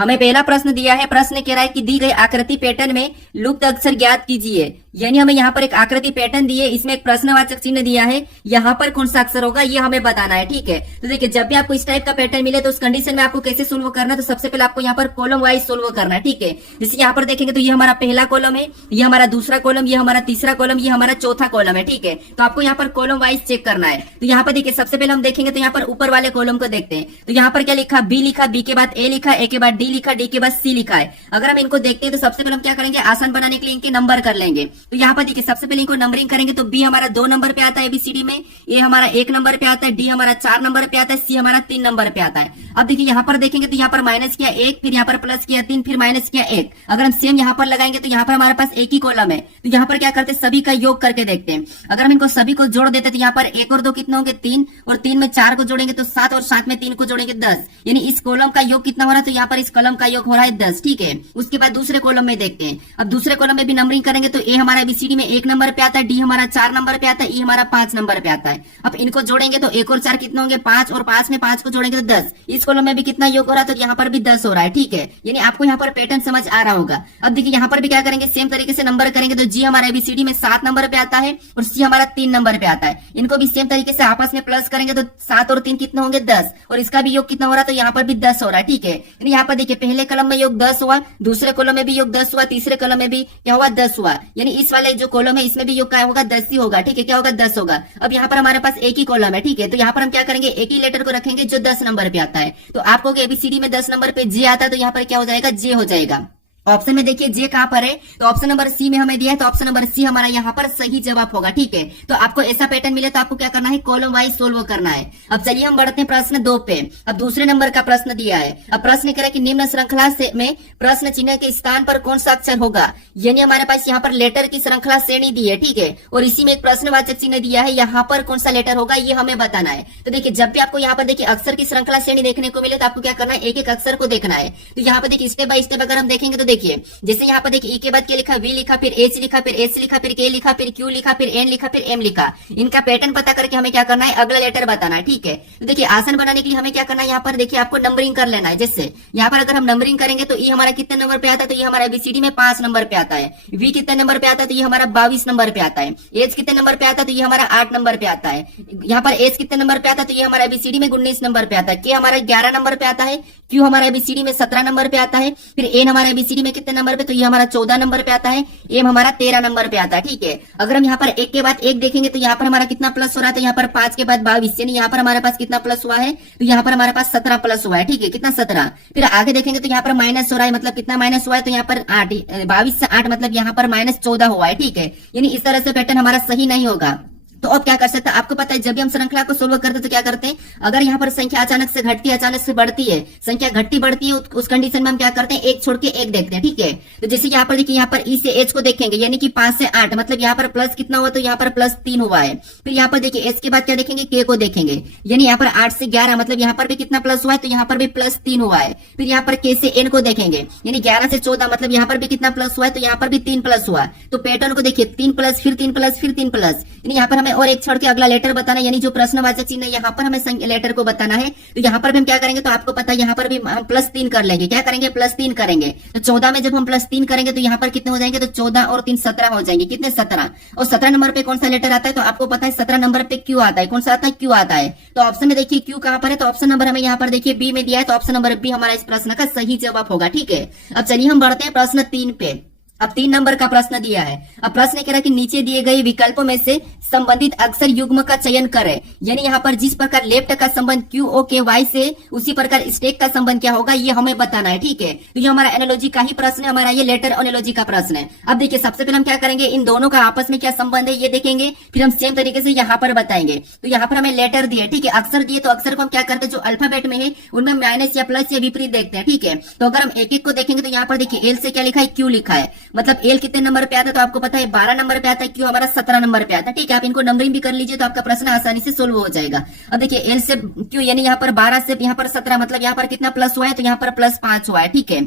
हमें पहला प्रश्न दिया है। प्रश्न कह रहा है कि दी गई आकृति पैटर्न में लुप्त अक्षर ज्ञात कीजिए। यानी हमें यहाँ पर एक आकृति पैटर्न दी है, इसमें एक प्रश्नवाचक चिन्ह दिया है, यहाँ पर कौन सा अक्षर होगा ये हमें बताना है। ठीक है, तो देखिए जब भी आपको इस टाइप का पैटर्न मिले तो उस कंडीशन में आपको कैसे सोल्व करना है, तो सबसे पहले आपको यहाँ पर कॉलम वाइज सोल्व करना है। ठीक है, जैसे यहाँ पर देखेंगे तो ये हमारा पहला कॉलम है, ये हमारा दूसरा कॉलम, ये हमारा तीसरा कॉलम, ये हमारा चौथा कॉलम है। ठीक है, तो आपको यहाँ पर कॉलम वाइज चेक करना है। तो यहाँ पर देखिए सबसे पहले हम देखेंगे तो यहाँ पर ऊपर वाले कॉलम को देखते हैं। तो यहाँ पर क्या लिखा, बी लिखा, बी के बाद ए लिखा, ए के बाद डी लिखा, डी के बाद सी लिखा है। अगर हम इनको देखते हैं तो सबसे पहले हम क्या करेंगे, आसान बनाने के लिए इनके नंबर कर लेंगे। तो यहाँ पर देखिए सबसे पहले इनको नंबरिंग करेंगे तो बी हमारा 2 नंबर पे आता है एबीसीडी में, ए हमारा 1 नंबर पे आता है, डी हमारा 4 नंबर पे आता है, सी हमारा 3 नंबर पे आता है। अब देखिए यहाँ पर देखेंगे तो यहाँ पर माइनस किया 1, फिर यहाँ पर प्लस किया 3, फिर माइनस किया 1। अगर हम सेम यहाँ पर लगाएंगे तो यहाँ पर हमारे पास एक ही कॉलम है। तो यहाँ पर क्या करते हैं, सभी का योग करके देखते हैं। अगर हम इनको सभी को जोड़ देते तो यहाँ पर 1 और 2 कितने होंगे, 3, और 3 में 4 को जोड़ेंगे तो 7, और 7 में 3 को जोड़ेंगे 10। यानी इस कॉलम का योग कितना हो रहा है, तो यहाँ पर इस कॉलम का योग हो रहा है 10। ठीक है, उसके बाद दूसरे कॉलम में देखते हैं। अब दूसरे कॉलम में भी नंबरिंग करेंगे तो ए हमारा एबीसीडी में 1 नंबर पे आता है, डी हमारा 4 नंबर पे आता है, ई हमारा 5 नंबर पे आता है। अब इनको जोड़ेंगे तो 1 और 4 कितने होंगे, 5, और 5 में 5 को जोड़ेंगे तो 10। इस कॉलम में भी कितना योग हो रहा है, तो यहाँ पर भी 10 हो रहा है। ठीक है, यानी आपको यहाँ पर पैटर्न समझ आ रहा होगा। अब देखिए यहाँ पर भी क्या करेंगे, सेम तरीके से नंबर करेंगे तो जी हमारा एबीसीडी में 7 नंबर पे आता है, और सी हमारा 3 नंबर पे आता है। इनको भी सेम तरीके से आपस में प्लस करेंगे तो 7 और 3 कितने होंगे, 10, और इसका भी योग कितना हो रहा है, तो यहाँ पर भी 10 हो रहा है। ठीक है, यानी यहाँ पर देखिए पहले कॉलम में योग 10 हुआ, दूसरे कॉलम में भी योग 10 हुआ, तीसरे कॉलम में भी क्या हुआ, 10 हुआ। यानी इस वाले जो कॉलम है इसमें भी योग क्या होगा, 10 ही होगा। ठीक है, क्या होगा, 10 होगा। अब यहाँ पर हमारे पास एक ही कॉलम है। ठीक है, तो यहाँ पर हम क्या करेंगे, एक ही लेटर को रखेंगे जो 10 नंबर पे आता है। तो आपको एबीसीडी में 10 नंबर पे जे आता है, तो यहाँ पर क्या हो जाएगा, जे हो जाएगा। ऑप्शन में देखिए जे कहां पर है, तो ऑप्शन नंबर सी में हमें दिया है, तो ऑप्शन नंबर सी हमारा यहाँ पर सही जवाब होगा। ठीक है, तो आपको ऐसा पैटर्न मिले तो आपको क्या करना है, कॉलम वाइज सोल्व करना है। अब चलिए हम बढ़ते हैं प्रश्न 2 पे। अब दूसरे नंबर का प्रश्न दिया है। अब प्रश्न कह रहा है कि निम्न श्रृंखला से में प्रश्न चिन्ह के स्थान पर कौन सा अक्षर होगा। यानी हमारे पास यहाँ पर लेटर की श्रृंखला श्रेणी दी है। ठीक है, और इसी में एक प्रश्नवाचक चिन्ह दिया है, यहाँ पर कौन सा लेटर होगा ये हमें बताना है। तो देखिए जब भी आपको यहाँ पर देखिए अक्षर की श्रृंखला श्रेणी देखने को मिले तो आपको क्या करना है, एक एक अक्षर को देखना है। तो यहाँ पर देखिए स्टेप बाय स्टेप अगर हम देखेंगे तो देखिए जैसे यहाँ पर देखिए ई के बाद क्या लिखा, वी लिखा, फिर एच लिखा, फिर एस लिखा, फिर के लिखा, फिर क्यू लिखा, फिर एन लिखा, फिर एम लिखा। इनका पैटर्न पता करके हमें क्या करना है, अगला लेटर बताना है। ठीक है, तो देखिए आसान बनाने के लिए हमें क्या करना है, यहाँ पर देखिए आपको नंबरिंग कर लेना है। जैसे यहाँ पर अगर हम नंबरिंग करेंगे तो ई हमारा कितने नंबर पे आता है, तो ये हमारा एबीसीडी में 5 नंबर पे आता है। वी कितने नंबर पे आता है, तो ये हमारा 22 नंबर पे आता है। एच कितने नंबर पे आता है, तो ये हमारा 8 नंबर पे आता है। यहाँ पर एस कितने नंबर पे आता है, तो ये हमारा एबीसीडी में 19 नंबर पे आता है। के हमारा 11 नंबर पे आता है। क्यू हमारा एबीसीडी में 17 नंबर पे आता है। फिर एन हमारा एबीसीडी में कितने नंबर पे, तो ये हमारा 14 नंबर पे आता है। एम हमारा 13 नंबर पे आता है। ठीक है, अगर हम यहाँ पर एक के बाद एक देखेंगे तो यहाँ पर हमारा कितना प्लस हो रहा है, तो यहाँ पर 5 के बाद 22, यानी यहाँ पर हमारे पास कितना प्लस हुआ है, तो यहाँ पर हमारे पास 17 प्लस हुआ है। ठीक है, कितना 17। फिर आगे देखेंगे तो यहाँ पर माइनस हो रहा है, मतलब कितना माइनस हुआ है, तो यहाँ पर 8, 22 से 8 मतलब यहाँ पर -14 हुआ है। ठीक है, यानी इस तरह से पैटर्न हमारा सही नहीं होगा। तो अब क्या कर सकते हैं, आपको पता है जब भी हम श्रृंखला को सोल्व करते हैं तो क्या करते हैं, अगर यहाँ पर संख्या अचानक से घटती है, अचानक से बढ़ती है, संख्या घटती बढ़ती है, उस कंडीशन में हम क्या करते हैं, एक छोड़ के एक देखते हैं। ठीक है, तो जैसे यहाँ पर देखिए यहाँ पर ई से एच को देखेंगे, यानी कि 5 से 8 मतलब यहाँ पर प्लस कितना हुआ, तो यहाँ पर +3 हुआ है। फिर यहाँ पर देखिए एच के बाद क्या देखेंगे, के को देखेंगे, यानी यहाँ पर 8 से 11 मतलब यहाँ पर भी कितना प्लस हुआ है, तो यहाँ पर भी +3 हुआ है। फिर यहाँ पर के से एन को देखेंगे, यानी 11 से 14 मतलब यहाँ पर भी कितना प्लस हुआ है, तो यहाँ पर भी 3 प्लस हुआ। तो पैटर्न को देखिए 3 प्लस, फिर 3 प्लस, फिर 3 प्लस, यानी यहाँ पर हमें और एक छोड़ के अगला लेटर बताना, यानी जो प्रश्नवाचक चिन्ह है यहाँ पर हमें लेटर को बताना है। तो यहाँ पर भी हम क्या करेंगे, तो आपको पता है यहाँ पर भी हम +3 कर लेंगे। क्या करेंगे, +3 करेंगे। तो 14 में जब हम +3 करेंगे तो यहाँ पर कितने हो जाएंगे, तो 14 और 3 17 हो जाएंगे। कितने, 17। और 17 नंबर पे कौन सा लेटर आता है, तो आपको पता है 17 नंबर पे क्यू आता है। कौन सा आता है, क्यू आता है। तो ऑप्शन में देखिए क्यू कहां पर है, तो ऑप्शन नंबर हमें यहाँ पर देखिए बी में दिया है, तो ऑप्शन नंबर बी हमारा इस प्रश्न का सही जवाब होगा। ठीक है, अब चलिए हम बढ़ते हैं प्रश्न 3 पे। अब 3 नंबर का प्रश्न दिया है। अब प्रश्न कह रहा है कि नीचे दिए गए विकल्पों में से संबंधित अक्षर युग्म का चयन करें। यानी यहाँ पर जिस प्रकार लेफ्ट का संबंध क्यू ओ के वाई से, उसी प्रकार स्टेक का संबंध क्या होगा ये हमें बताना है। ठीक है, तो ये हमारा एनालॉजी का ही प्रश्न है, हमारा ये लेटर एनालॉजी का प्रश्न है। अब देखिए सबसे पहले हम क्या करेंगे, इन दोनों का आपस में क्या संबंध है ये देखेंगे, फिर हम सेम तरीके से यहाँ पर बताएंगे। तो यहाँ पर हमें लेटर दिए, ठीक है, अक्षर दिए, तो अक्षर को हम क्या करते हैं, जो अल्फाबेट में है उनमें माइनस या प्लस या विपरीत देखते हैं। ठीक है, तो अगर हम एक एक को देखेंगे तो यहाँ पर देखिए एल से क्या लिखा है, क्यू लिखा है, मतलब एल कितने नंबर पे आता है, तो आपको पता है 12 नंबर पे आता है, क्यू हमारा 17 नंबर पे आता है। ठीक है, आप इनको नंबरिंग भी कर लीजिए तो आपका प्रश्न आसानी से सोल्व हो जाएगा। अब देखिए एल से क्यू, यानी यहाँ पर 12 से यहाँ पर 17 मतलब यहाँ पर कितना प्लस हुआ है, तो यहाँ पर +5 हुआ है। ठीक है,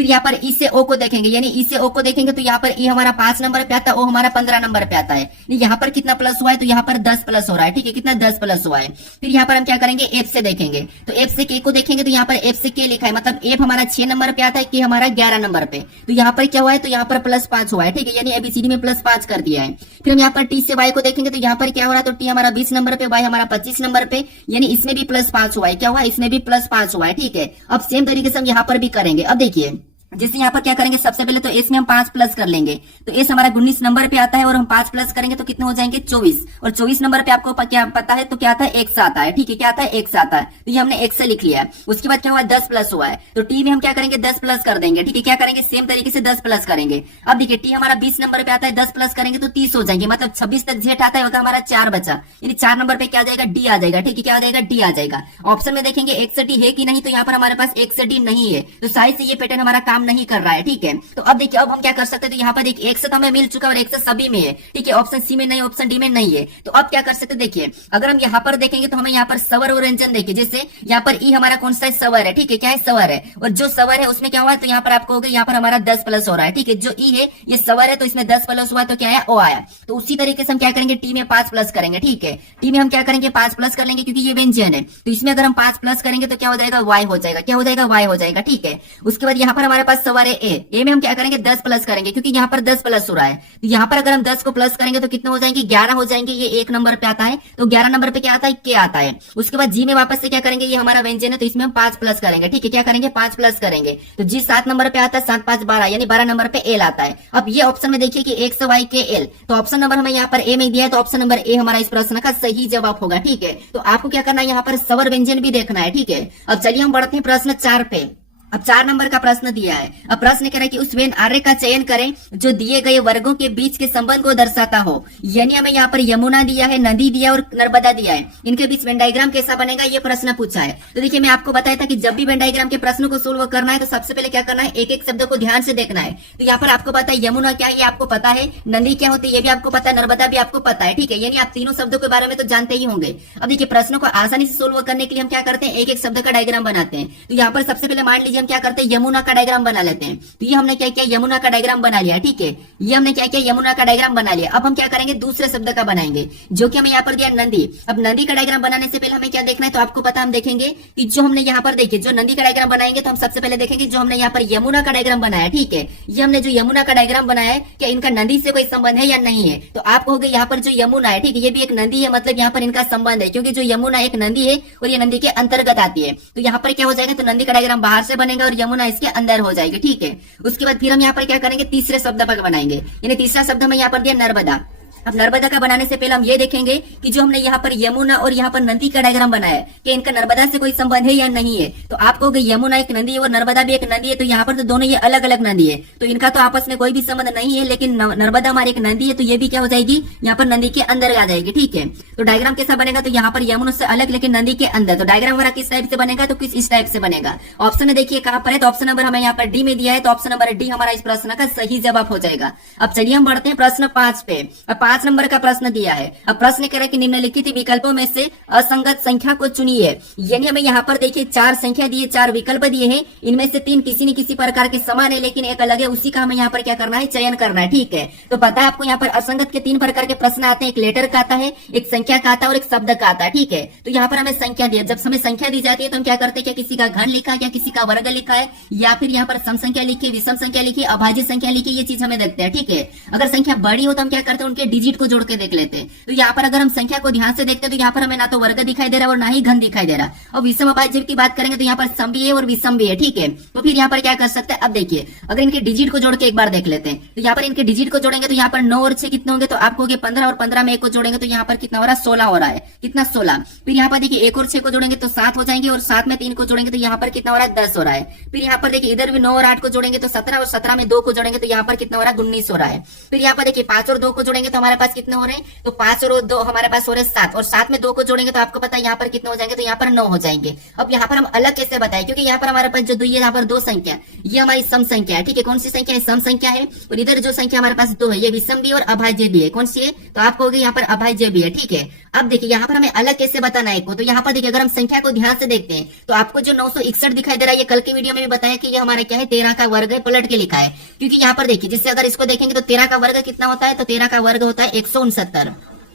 फिर यहाँ पर ई से ओ को देखेंगे, यानी ई से ओ को देखेंगे तो यहाँ पर ई हमारा 5 नंबर पे आता है, ओ हमारा 15 नंबर पे आता है। यहाँ पर कितना प्लस हुआ है, तो यहाँ पर 10 प्लस हो रहा है, ठीक है, कितना 10 प्लस हुआ है। फिर यहाँ पर हम क्या करेंगे, एफ से देखेंगे, तो एफ से के को देखेंगे तो यहाँ पर एफ से के लिखा है, मतलब एफ हमारा 6 नंबर पे आता है, के हमारा 11 नंबर पे, तो यहाँ पर क्या हुआ है, तो यहाँ पर +5 हुआ है, ठीक है, यानी एबीसीडी में +5 कर दिया है। फिर हम यहाँ पर टी से वाई को देखेंगे तो यहाँ पर क्या हो रहा है, तो टी हमारा 20 नंबर पे, वाई हमारा 25 नंबर पे, यानी इसमें भी +5 हुआ है, क्या हुआ है, इसमें भी +5 हुआ है, ठीक है। अब सेम तरीके से हम यहाँ पर भी करेंगे। अब देखिए जैसे यहाँ पर क्या करेंगे, सबसे पहले तो एस में हम 5 प्लस कर लेंगे, तो एस हमारा 19 नंबर पे आता है और हम 5 प्लस करेंगे तो कितने हो जाएंगे 24, और 24 नंबर पे आपको क्या पता है, तो क्या आता है एक्स आता है, ठीक है, क्या आता है एक्स आता है, तो ये हमने एक्स से लिख लिया है। उसके बाद क्या हुआ 10 प्लस हुआ है, तो टी में हम क्या करेंगे 10 प्लस कर देंगे, ठीक है, क्या करेंगे सेम तरीके से 10 प्लस करेंगे। अब देखिए टी हमारा 20 नंबर पे आता है, 10 प्लस करेंगे तो 30 हो जाएंगे, मतलब 26 तक जेठ आता है, होता हमारा 4 बचा, यानी 4 नंबर पे क्या आ जाएगा डी आ जाएगा, ठीक है, क्या आ जाएगा डी आ जाएगा। ऑप्शन में देखेंगे एक्स से डी है कि नहीं, तो यहाँ पर हमारे पास एक्स से डी नहीं है, तो साइज से ये पैटर्न हमारा काम नहीं कर रहा है, ठीक है। तो अब देखिए अब हम क्या कर सकते हैं, तो यहाँ पर एक एक्स तो हमें मिल चुका है और एक्स सभी में है, ठीक है, ऑप्शन सी में नहीं, ऑप्शन डी में नहीं है। तो अब क्या कर सकते हैं, देखिए अगर हम यहाँ पर देखेंगे तो हमें यहाँ पर सवर और व्यंजन देखिए, जैसे यहाँ पर ई हमारा कौन सा है, सवर है, ठीक है, क्या है सवर है, और जो सवर है उसमें क्या हुआ है, तो यहाँ पर आपको हो गया, यहाँ पर हमारा 10 प्लस हो रहा है, ठीक है, जो ई है ये सवर है तो इसमें 10 प्लस हुआ तो क्या है ओ आया। तो उसी तरीके से हम क्या करेंगे टी में 5 प्लस करेंगे, ठीक है, टी में हम क्या करेंगे 5 प्लस कर लेंगे क्योंकि ये व्यंजन है, तो इसमें अगर हम 5 प्लस करेंगे तो क्या हो जाएगा वाई हो जाएगा, क्या हो जाएगा वाई हो जाएगा, ठीक है। उसके बाद यहाँ पर हमारे पास सवर है ए में हम क्या करेंगे 10 प्लस करेंगे क्योंकि यहाँ पर 10 प्लस हो रहा है, तो यहाँ पर अगर हम 10 को प्लस करेंगे तो कितने हो जाएंगे 11 हो जाएंगे, ये 1 नंबर पे आता है, तो 11 नंबर पे क्या आता है के आता है। उसके बाद जी में वापस से क्या करेंगे, ये हमारा व्यंजन है तो इसमें हम 5 प्लस करेंगे, ठीक है, क्या करेंगे 5 प्लस करेंगे, तो जी 7 नंबर पे आता है, 7 5 12, यानी 12 नंबर पे एल आता है। अब ये ऑप्शन में देखिए कि एक्स वाई के एल, तो ऑप्शन नंबर हमें यहाँ पर ए में दिया है, तो ऑप्शन नंबर ए हमारा इस प्रश्न का सही जवाब होगा, ठीक है। तो आपको क्या करना है, यहाँ पर सवर व्यंजन भी देखना है, ठीक है। अब चलिए हम बढ़ते हैं प्रश्न 4 पे। अब 4 नंबर का प्रश्न दिया है। अब प्रश्न कह रहा है कि उस वेन आर्य का चयन करें जो दिए गए वर्गों के बीच के संबंध को दर्शाता हो, यानी हमें यहाँ पर यमुना दिया है, नदी दिया और नर्मदा दिया है, इनके बीच वेन डायग्राम कैसा बनेगा ये प्रश्न पूछा है। तो देखिए मैं आपको बताया था कि जब भी वेन डायग्राम के प्रश्न को सोल्व करना है तो सबसे पहले क्या करना है, एक एक शब्द को ध्यान से देखना है। तो यहाँ पर आपको पता है यमुना क्या है ये आपको पता है, नदी क्या होती है ये भी आपको पता है, नर्मदा भी आपको पता है, ठीक है, यानी आप तीनों शब्दों के बारे में तो जानते ही होंगे। अब देखिए प्रश्नों को आसानी से सोल्व करने के लिए हम क्या करते हैं, एक एक शब्द का डायग्राम बनाते हैं। तो यहाँ पर सबसे पहले मान लीजिए हम क्या करते हैं, यमुना का डायग्राम बना लेते हैं। तो ये हमने क्या किया, यमुना का डायग्राम बना लिया, ठीक है, ये हमने क्या किया, यमुना का डायग्राम बना लिया। अब हम क्या करेंगे, दूसरे शब्द का बनाएंगे जो कि हमें यहाँ पर दिया नदी। अब नदी का डायग्राम बनाने से पहले हमें क्या देखना है, तो आपको पता हम देखेंगे कि जो हमने यहाँ पर देखिए जो नदी का डायग्राम बनाएंगे तो हम सबसे पहले देखेंगे जो हमने यहाँ पर यमुना का डायग्राम बनाया, ठीक है, ये हमने जो यमुना का डायग्राम बनाया है क्या इनका नदी से कोई संबंध है या नहीं है। तो आप कहोगे यहाँ पर जो यमुना है, ठीक है, ये भी एक नदी है, मतलब यहाँ पर इनका संबंध है क्योंकि जो यमुना एक नदी है और ये नदी के अंतर्गत आती है। तो यहाँ पर क्या हो जाएगा, तो नदी का डायग्राम बाहर से बनेगा और यमुना इसके अंदर हो जाएगी, ठीक है। उसके बाद फिर हम यहाँ पर क्या करेंगे, तीसरे शब्द पर बनाएंगे, यानी तीसरा शब्द हमें यहाँ पर दिया नर्मदा। अब नर्मदा का बनाने से पहले हम ये देखेंगे कि जो हमने यहाँ पर यमुना और यहाँ पर नदी का डायग्राम बनाया है कि इनका नर्मदा से कोई संबंध है या नहीं है। तो आप कहोगे यमुना एक नदी है और नर्मदा भी एक नदी है, तो यहाँ पर तो दोनों ये अलग अलग नदी है, तो इनका तो आपस में कोई भी संबंध नहीं है, लेकिन नर्मदा हमारी एक नदी है तो ये भी क्या हो जाएगी, यहाँ पर नदी के अंदर आ जाएगी, ठीक है। तो डायग्राम कैसा बनेगा, तो यहाँ पर यमुना से अलग लेकिन नदी के अंदर। तो डायग्राम हमारा किस टाइप से बनेगा, तो किस इस टाइप से बनेगा। ऑप्शन में देखिए कहाँ पर है, तो ऑप्शन नंबर हमें यहाँ पर डी में दिया है, तो ऑप्शन नंबर डी हमारा इस प्रश्न का सही जवाब हो जाएगा। अब चलिए हम बढ़ते हैं प्रश्न 5 पे। अब 5 नंबर का प्रश्न दिया है। अब प्रश्न कह रहा है कि निम्नलिखित विकल्पों में से असंगत संख्या को चुनिए, यानी हमें यहाँ पर देखिए 4 संख्या दिए, 4 विकल्प दिए हैं, इनमें से 3 किसी न किसी प्रकार के समान है लेकिन एक अलग है, उसी का हमें यहाँ पर क्या करना है, चयन करना है, ठीक है। तो पता है आपको यहाँ पर असंगत के 3 प्रकार के प्रश्न आते हैं, एक लेटर का आता है, एक संख्या का आता है और एक शब्द का आता है, ठीक है। तो यहाँ पर हमें संख्या दी, जब हमें संख्या दी जाती है तो हम क्या करते हैं, क्या किसी का घन लिखा है या किसी का वर्ग लिखा है या फिर यहाँ पर सम संख्या लिखी, विषम संख्या लिखी, अभाज्य संख्या लिखी, ये चीज हमें देखते हैं, ठीक है। अगर संख्या बड़ी हो तो हम क्या करते हैं, उनके डिजिट को जोड़ के देख लेते हैं। तो यहाँ पर अगर हम संख्या को ध्यान से देखते हैं तो यहाँ पर हमें ना तो वर्ग दिखाई दे रहा है और ना ही घन दिखाई दे रहा। और विषम अभाज्य की बात करेंगे तो यहाँ पर सम भी है और विषम भी है, ठीक है। तो फिर यहाँ पर क्या कर सकते हैं, अब देखिए अगर इनके डिजिट को जोड़ के एक बार देख लेते हैं, तो यहाँ पर इनके डिजिट को जोड़ेंगे तो यहाँ पर 9 और 6 कितने होंगे, तो आपको 15 और 15 में 1 को जोड़ेंगे तो यहाँ पर कितना हो रहा है, 16 हो रहा है, कितना 16। फिर यहाँ पर देखिए 1 और 6 को जोड़ेंगे तो 7 हो जाएंगे और 7 में 3 को जोड़ेंगे तो यहाँ पर कितना हो रहा है, 10 हो रहा है। फिर यहाँ पर देखिए इधर भी 9 और 8 को जोड़ेंगे तो 17 और 17 में 2 को जोड़ेंगे तो यहाँ पर कितना हो रहा है, 19 हो रहा है। फिर यहाँ पर देखिए 5 और 2 को जोड़ेंगे तो हमारे पास कितने हो रहे हैं, तो 5 और 2 हमारे पास हो रहे 7, और 7 में 2 को जोड़ेंगे तो आपको पता है यहाँ पर कितने हो जाएंगे, तो यहाँ पर 9 हो जाएंगे। अब यहाँ पर हम अलग कैसे बताएं, क्योंकि यहाँ पर हमारे पास जो यहाँ पर 2 संख्या, ये हमारी सम संख्या है, ठीक है। कौन सी संख्या है, सम संख्या है। और इधर जो संख्या हमारे पास 2 है, ये विषम भी और अभाज्य भी है। कौन सी है, तो आप कहोगे यहाँ पर अभाज्य भी है, ठीक है। अब देखिए यहाँ पर हमें अलग कैसे बताना है को, तो यहाँ पर देखिए अगर हम संख्या को ध्यान से देखते हैं तो आपको जो 961 दिखाई दे रहा है, ये कल की वीडियो में भी बताया कि ये हमारा क्या है, 13 का वर्ग है, पलट के लिखा है। क्योंकि यहाँ पर देखिए जिससे अगर इसको देखेंगे तो 13 का वर्ग कितना होता है, तो 13 का वर्ग होता है 169।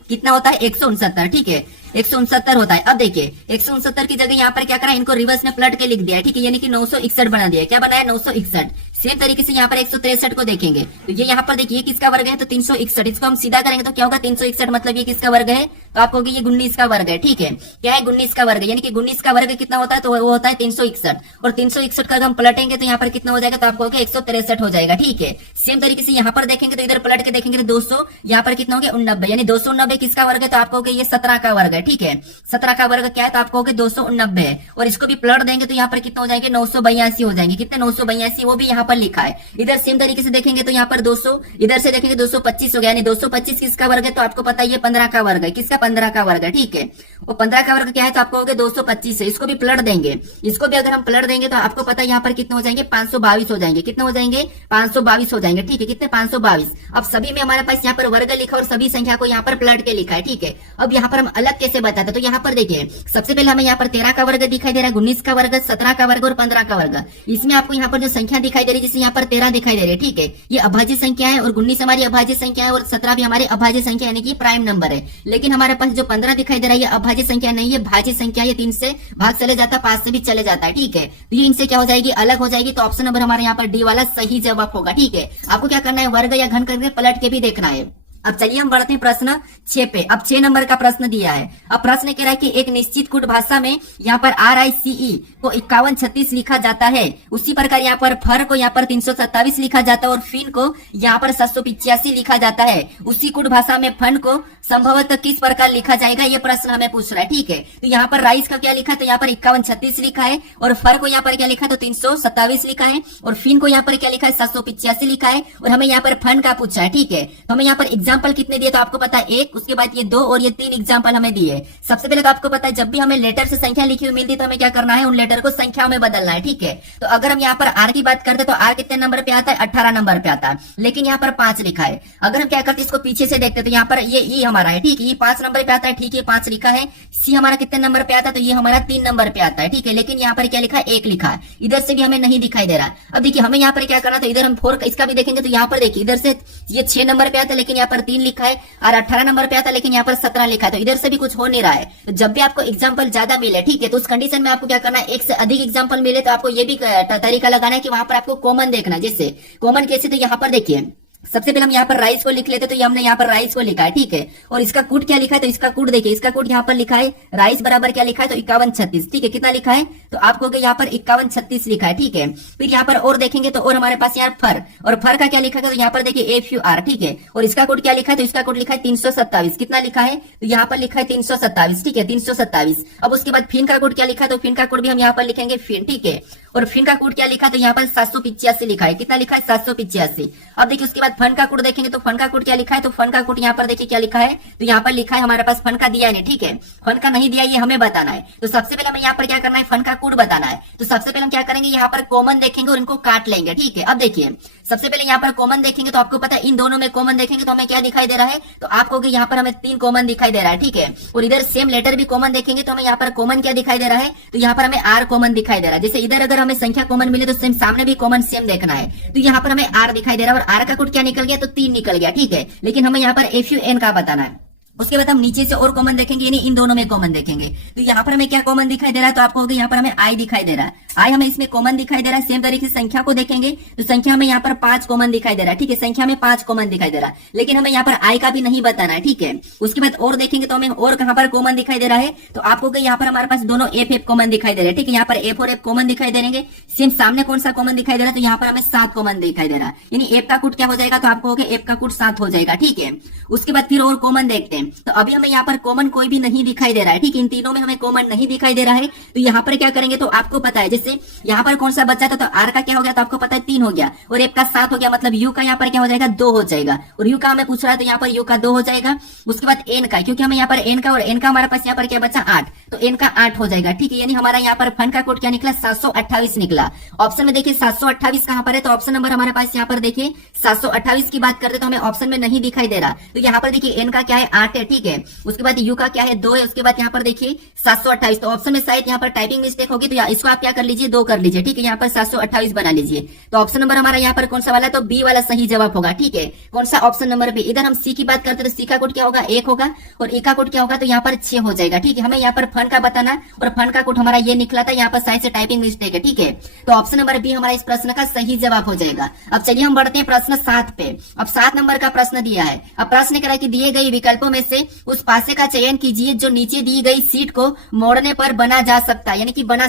कितना होता है, 169, ठीक है, 169 होता है। अब देखिए 169 की जगह यहाँ पर क्या करा, इनको रिवर्स में पलट के लिख दिया है, ठीक है, यानी कि 961 बना दिया। क्या बनाया, 961। सेम तरीके से यहाँ पर 163 को देखेंगे तो ये यहाँ पर देखिए किसका वर्ग है, तो 361। इसको हम सीधा करेंगे तो क्या होगा, 361 मतलब ये किसका वर्ग है, तो आप कहोगे ये 19 का वर्ग है, ठीक है। क्या है, 19 का वर्ग है, यानी कि 19 का वर्ग कितना होता है, तो वो होता है 361। और 361 का हम पलटेंगे तो यहाँ पर कितना हो जाएगा, तो आप कहोगे 163 हो जाएगा, ठीक है। सेम तरीके से यहाँ पर देखेंगे तो इधर पलट के देखेंगे तो 200, यहाँ पर कितना हो गया, 89, यानी 290 किसका वर्ग है, तो आप कहोगे ये 17 का वर्ग है, ठीक है। 17 का वर्ग क्या है, तो आप कहोगे 290 है। और इसको भी पलट देंगे तो यहाँ पर कितना हो जाएंगे, 982 हो जाएंगे। कितने, 982, वो भी यहाँ पर लिखा है। इधर सेम तरीके से देखेंगे तो यहाँ पर 200, इधर से देखेंगे 225 हो गया, यानी 225 किसका वर्ग है, तो आपको पता है ये 15 का वर्ग है। किसका, 15 का वर्ग है, ठीक है। वो 15 का वर्ग क्या है, तो आपको कहोगे 225 है। इसको भी पलट देंगे, इसको भी अगर हम पलट देंगे तो आपको पता है यहाँ पर कितने हो जाएंगे, 522 हो जाएंगे। कितने हो जाएंगे, 522 हो जाएंगे, ठीक है। कितने, 522। अब सभी में हमारे पास यहाँ पर वर्ग लिखा और सभी संख्या को यहाँ पर पलट के लिखा है, ठीक है। अब यहाँ पर हम अलग कैसे बताते, तो यहाँ पर देखिए सबसे पहले हमें यहाँ पर 13 का वर्ग दिखाई दे रहा है, 19 का वर्ग, 17 का वर्ग और 15 का वर्ग। इसमें आपको यहाँ पर जो संख्या दिखाई दे रही है, जैसे यहाँ पर 13 दिखाई दे रही है, ठीक है, ये अभाज्य संख्या है। और 19 हमारी अभाज्य संख्या है और 17 भी हमारे अभाज्य संख्या यानी कि प्राइम नंबर है। लेकिन हमारे पास जो 15 दिखाई दे रहा है, ये अभाज्य संख्या नहीं है, भाज्य संख्या। ये 3 से भाग चले जाता है, 5 से भी चले जाता है, ठीक है। तो ये इनसे क्या हो जाएगी, अलग हो जाएगी। तो ऑप्शन नंबर हमारे यहाँ पर डी वाला सही जवाब होगा, ठीक है। आपको क्या करना है, वर्ग या घन करके पलट के भी देखना है। अब चलिए हम बढ़ते हैं प्रश्न 6 पे। अब 6 नंबर का प्रश्न दिया है। अब प्रश्न कह रहा है कि एक निश्चित कूट भाषा में यहाँ पर RICE को 5136 लिखा जाता है, उसी प्रकार यहाँ पर फर को यहाँ पर 327 लिखा जाता है और फिन को यहाँ पर 785 लिखा जाता है। उसी कूट भाषा में फन को संभवतः किस प्रकार लिखा जाएगा, ये प्रश्न हमें पूछ रहा है, ठीक है। तो यहाँ पर राइस का क्या लिखा है, तो यहाँ पर 5136 लिखा है। और फर को यहाँ पर क्या लिखा है, तो 327 लिखा है। और फिन को यहाँ पर क्या लिखा है, 785 लिखा है। और हमें यहाँ पर फन का पूछा है, ठीक है। तो हमें यहाँ पर एग्जाम्पल कितने दिए, तो आपको पता है 1, उसके बाद ये 2 और ये 3 एग्जाम्पल हमें दिए। सबसे पहले तो आपको पता है जब भी हमें लेटर से संख्या लिखी हुई मिलती है तो हमें क्या करना है, उन लेटर को संख्या में बदलना है, ठीक है। तो अगर हम यहाँ पर आर की बात करते हैं तो आर कितने नंबर पे आता है, 18 नंबर पे आता है, लेकिन यहाँ पर 5 लिखा है। अगर हम क्या करते हैं, इसको पीछे से देखते हैं तो यहाँ पर ये ई हमारा है, ठीक है, ये 5 नंबर पे आता है, ठीक है, 5 लिखा है। सी हमारा कितने नंबर पे आता है, तो ये हमारा 3 नंबर पे आता है, ठीक है, लेकिन यहाँ पर क्या लिखा है, 1 लिखा है। इधर से भी हमें नहीं दिखाई दे रहा। अब देखिए हमें यहाँ पर क्या करना, तो इधर हम 4 इसका भी देखेंगे तो यहाँ पर देखिए इधर से ये 6 नंबर पे आता है, लेकिन यहाँ पर 3 लिखा है। और 18 नंबर पे आता है, लेकिन यहाँ पर 17 लिखा है। तो इधर से भी कुछ हो नहीं रहा है। तो जब भी आपको एग्जाम्पल ज्यादा मिले, ठीक है, तो उस कंडीशन में आपको क्या करना है, एक से अधिक एग्जाम्पल मिले तो आपको ये भी तरीका लगाना है कि वहां पर आपको कॉमन देखना है। जैसे कॉमन कैसे, तो यहाँ पर देखिए सबसे पहले हम यहाँ पर राइस को लिख लेते, तो ये हमने यहाँ पर राइस को लिखा है, ठीक है। और इसका कूट क्या लिखा है, तो इसका कूट देखिए, इसका कूट यहाँ पर लिखा है राइस बराबर क्या लिखा है, तो 5136, ठीक है। कितना लिखा है, तो आप कहोगे यहाँ पर 5136 लिखा है, ठीक है। फिर यहाँ पर और देखेंगे तो और हमारे पास यहाँ फर, और फर का क्या लिखा है, तो यहाँ पर देखिए FUR, ठीक है। और इसका कोड क्या लिखा है, तो इसका कोड लिखा है 327। कितना लिखा है, तो यहाँ पर लिखा है 327, ठीक है, 327। अब उसके बाद फिन का कोड क्या लिखा है, तो फिन का कोड भी हम यहाँ पर लिखेंगे फिन, ठीक है। और फिन का कोड क्या लिखा है, तो यहाँ पर 785 लिखा है। कितना लिखा है, 785। अब देखिए उसके बाद फन का कोड देखेंगे तो फन का कोड क्या लिखा है, तो फन का कोड यहाँ पर देखिए क्या लिखा है, तो यहाँ पर लिखा है हमारे पास फन का दिया नहीं, ठीक है, फन का नहीं दिया, ये हमें बताना है। तो सबसे पहले हमें यहाँ पर क्या करना है, फन का कोड बताना है। तो सबसे पहले हम क्या करेंगे, यहाँ पर कॉमन देखेंगे और इनको काट लेंगे, ठीक है। अब देखिए सबसे पहले यहाँ पर कॉमन देखेंगे तो आपको पता है इन दोनों में कॉमन देखेंगे तो हमें क्या दिखाई दे रहा है, तो आप कहोगे यहाँ पर हमें 3 कॉमन दिखाई दे रहा है, ठीक है। और इधर सेम लेटर भी कॉमन देखेंगे तो हमें यहाँ पर कॉमन क्या दिखाई दे रहा है, तो यहाँ पर हमें आर कॉमन दिखाई दे रहा है। जैसे इधर अगर हमें संख्या कॉमन मिले तो सेम सामने भी कॉमन सेम देखना है। तो यहाँ पर हमें आर दिखाई दे रहा है और आर का कोड क्या निकल गया, तो 3 निकल गया, ठीक है। लेकिन हमें यहाँ पर FUN का बताना है। उसके बाद हम नीचे से और कॉमन देखेंगे, यानी इन दोनों में कॉमन देखेंगे। तो यहाँ पर हमें क्या कॉमन दिखाई दे रहा है, तो आप कहोगे यहाँ पर हमें आई दिखाई दे रहा है, आई हमें इसमें कॉमन दिखाई दे रहा है। सेम तरीके से संख्या को देखेंगे तो संख्या में यहाँ पर 5 कॉमन दिखाई दे रहा है, ठीक है, संख्या में 5 कॉमन दिखाई दे रहा है, लेकिन हमें यहाँ पर आई का भी नहीं बताना है, ठीक है। उसके बाद और देखेंगे तो हमें और कहाँ पर कॉमन दिखाई दे रहा है, तो आप कहोगे यहाँ पर हमारे पास दोनों FF कॉमन दिखाई दे रहे हैं, ठीक है, यहाँ पर F और F कॉमन दिखाई दे रहेंगे। सेम सामने कौन सा कॉमन दिखाई दे रहा है, तो यहाँ पर हमें 7 कॉमन दिखाई दे रहा है, यानी F का कूट क्या हो जाएगा, तो आप कहोगे F का कूट 7 हो जाएगा, ठीक है। उसके बाद फिर और कॉमन देखते हैं, तो अभी हमें यहाँ पर कॉमन कोई भी नहीं दिखाई दे रहा है, ठीक है, इन तीनों में हमें कॉमन नहीं दिखाई दे रहा है। तो यहाँ पर क्या करेंगे, तो आपको पता है जैसे जैसे यहाँ पर कौन सा बचा था, तो आर का क्या हो गया, तो आपको पता है 3 हो गया, और एफ का 7 हो गया, मतलब यू का यहाँ पर क्या हो जाएगा, 2 हो जाएगा, और यू का हमें पूछ रहा है तो यहाँ पर यू का 2 हो जाएगा। उसके बाद एन का, क्योंकि हमें यहाँ पर एन का और एन का हमारे पास यहाँ पर क्या बचा 8, तो एन का 8 हो जाएगा, ठीक है। यानी हमारा यहाँ पर फंड का कोड क्या निकला, 728 निकला। ऑप्शन में देखिए 728 कहां पर है, तो ऑप्शन नंबर हमारे पास यहाँ पर देखिए 728 की बात करते तो हमें ऑप्शन में नहीं दिखाई दे रहा, तो यहाँ पर देखिए एन का क्या है 8 है, ठीक है। उसके बाद यू का क्या है 2 है, उसके बाद यहाँ पर देखिए 728, तो ऑप्शन में शायद यहाँ पर टाइपिंग मिस्टेक होगी, तो इसको आप क्या कर लीजिए 2 कर लीजिए, ठीक है। यहाँ पर 728 बना लीजिए, तो ऑप्शन नंबर हमारा यहाँ पर कौन सा वाला, तो बी वाला सही जवाब होगा, ठीक है। कौन सा, ऑप्शन नंबर बी। इधर हम सी की बात करते तो सी का कोड क्या होगा 1 होगा, और ई का कोड क्या होगा, तो यहाँ पर 6 हो जाएगा, ठीक है। हमें यहाँ पर फंड का बताना, और फंड का कोड हमारा ये निकला था, यहाँ पर शायद से टाइपिंग मिस्टेक है, ठीक है। तो ऑप्शन नंबर बी हमारा इस प्रश्न का सही जवाब हो जाएगा। अब चलिए हम बढ़ते हैं प्रश्न 7 पे। अब 7 नंबर का प्रश्न दिया है। अब प्रश्न कह रहा है कि दिए गए विकल्पों में से उस पासे का चयन कीजिए जो नीचे दी गई सीट को मोड़ने पर बना जा सकता है, यानी कि बन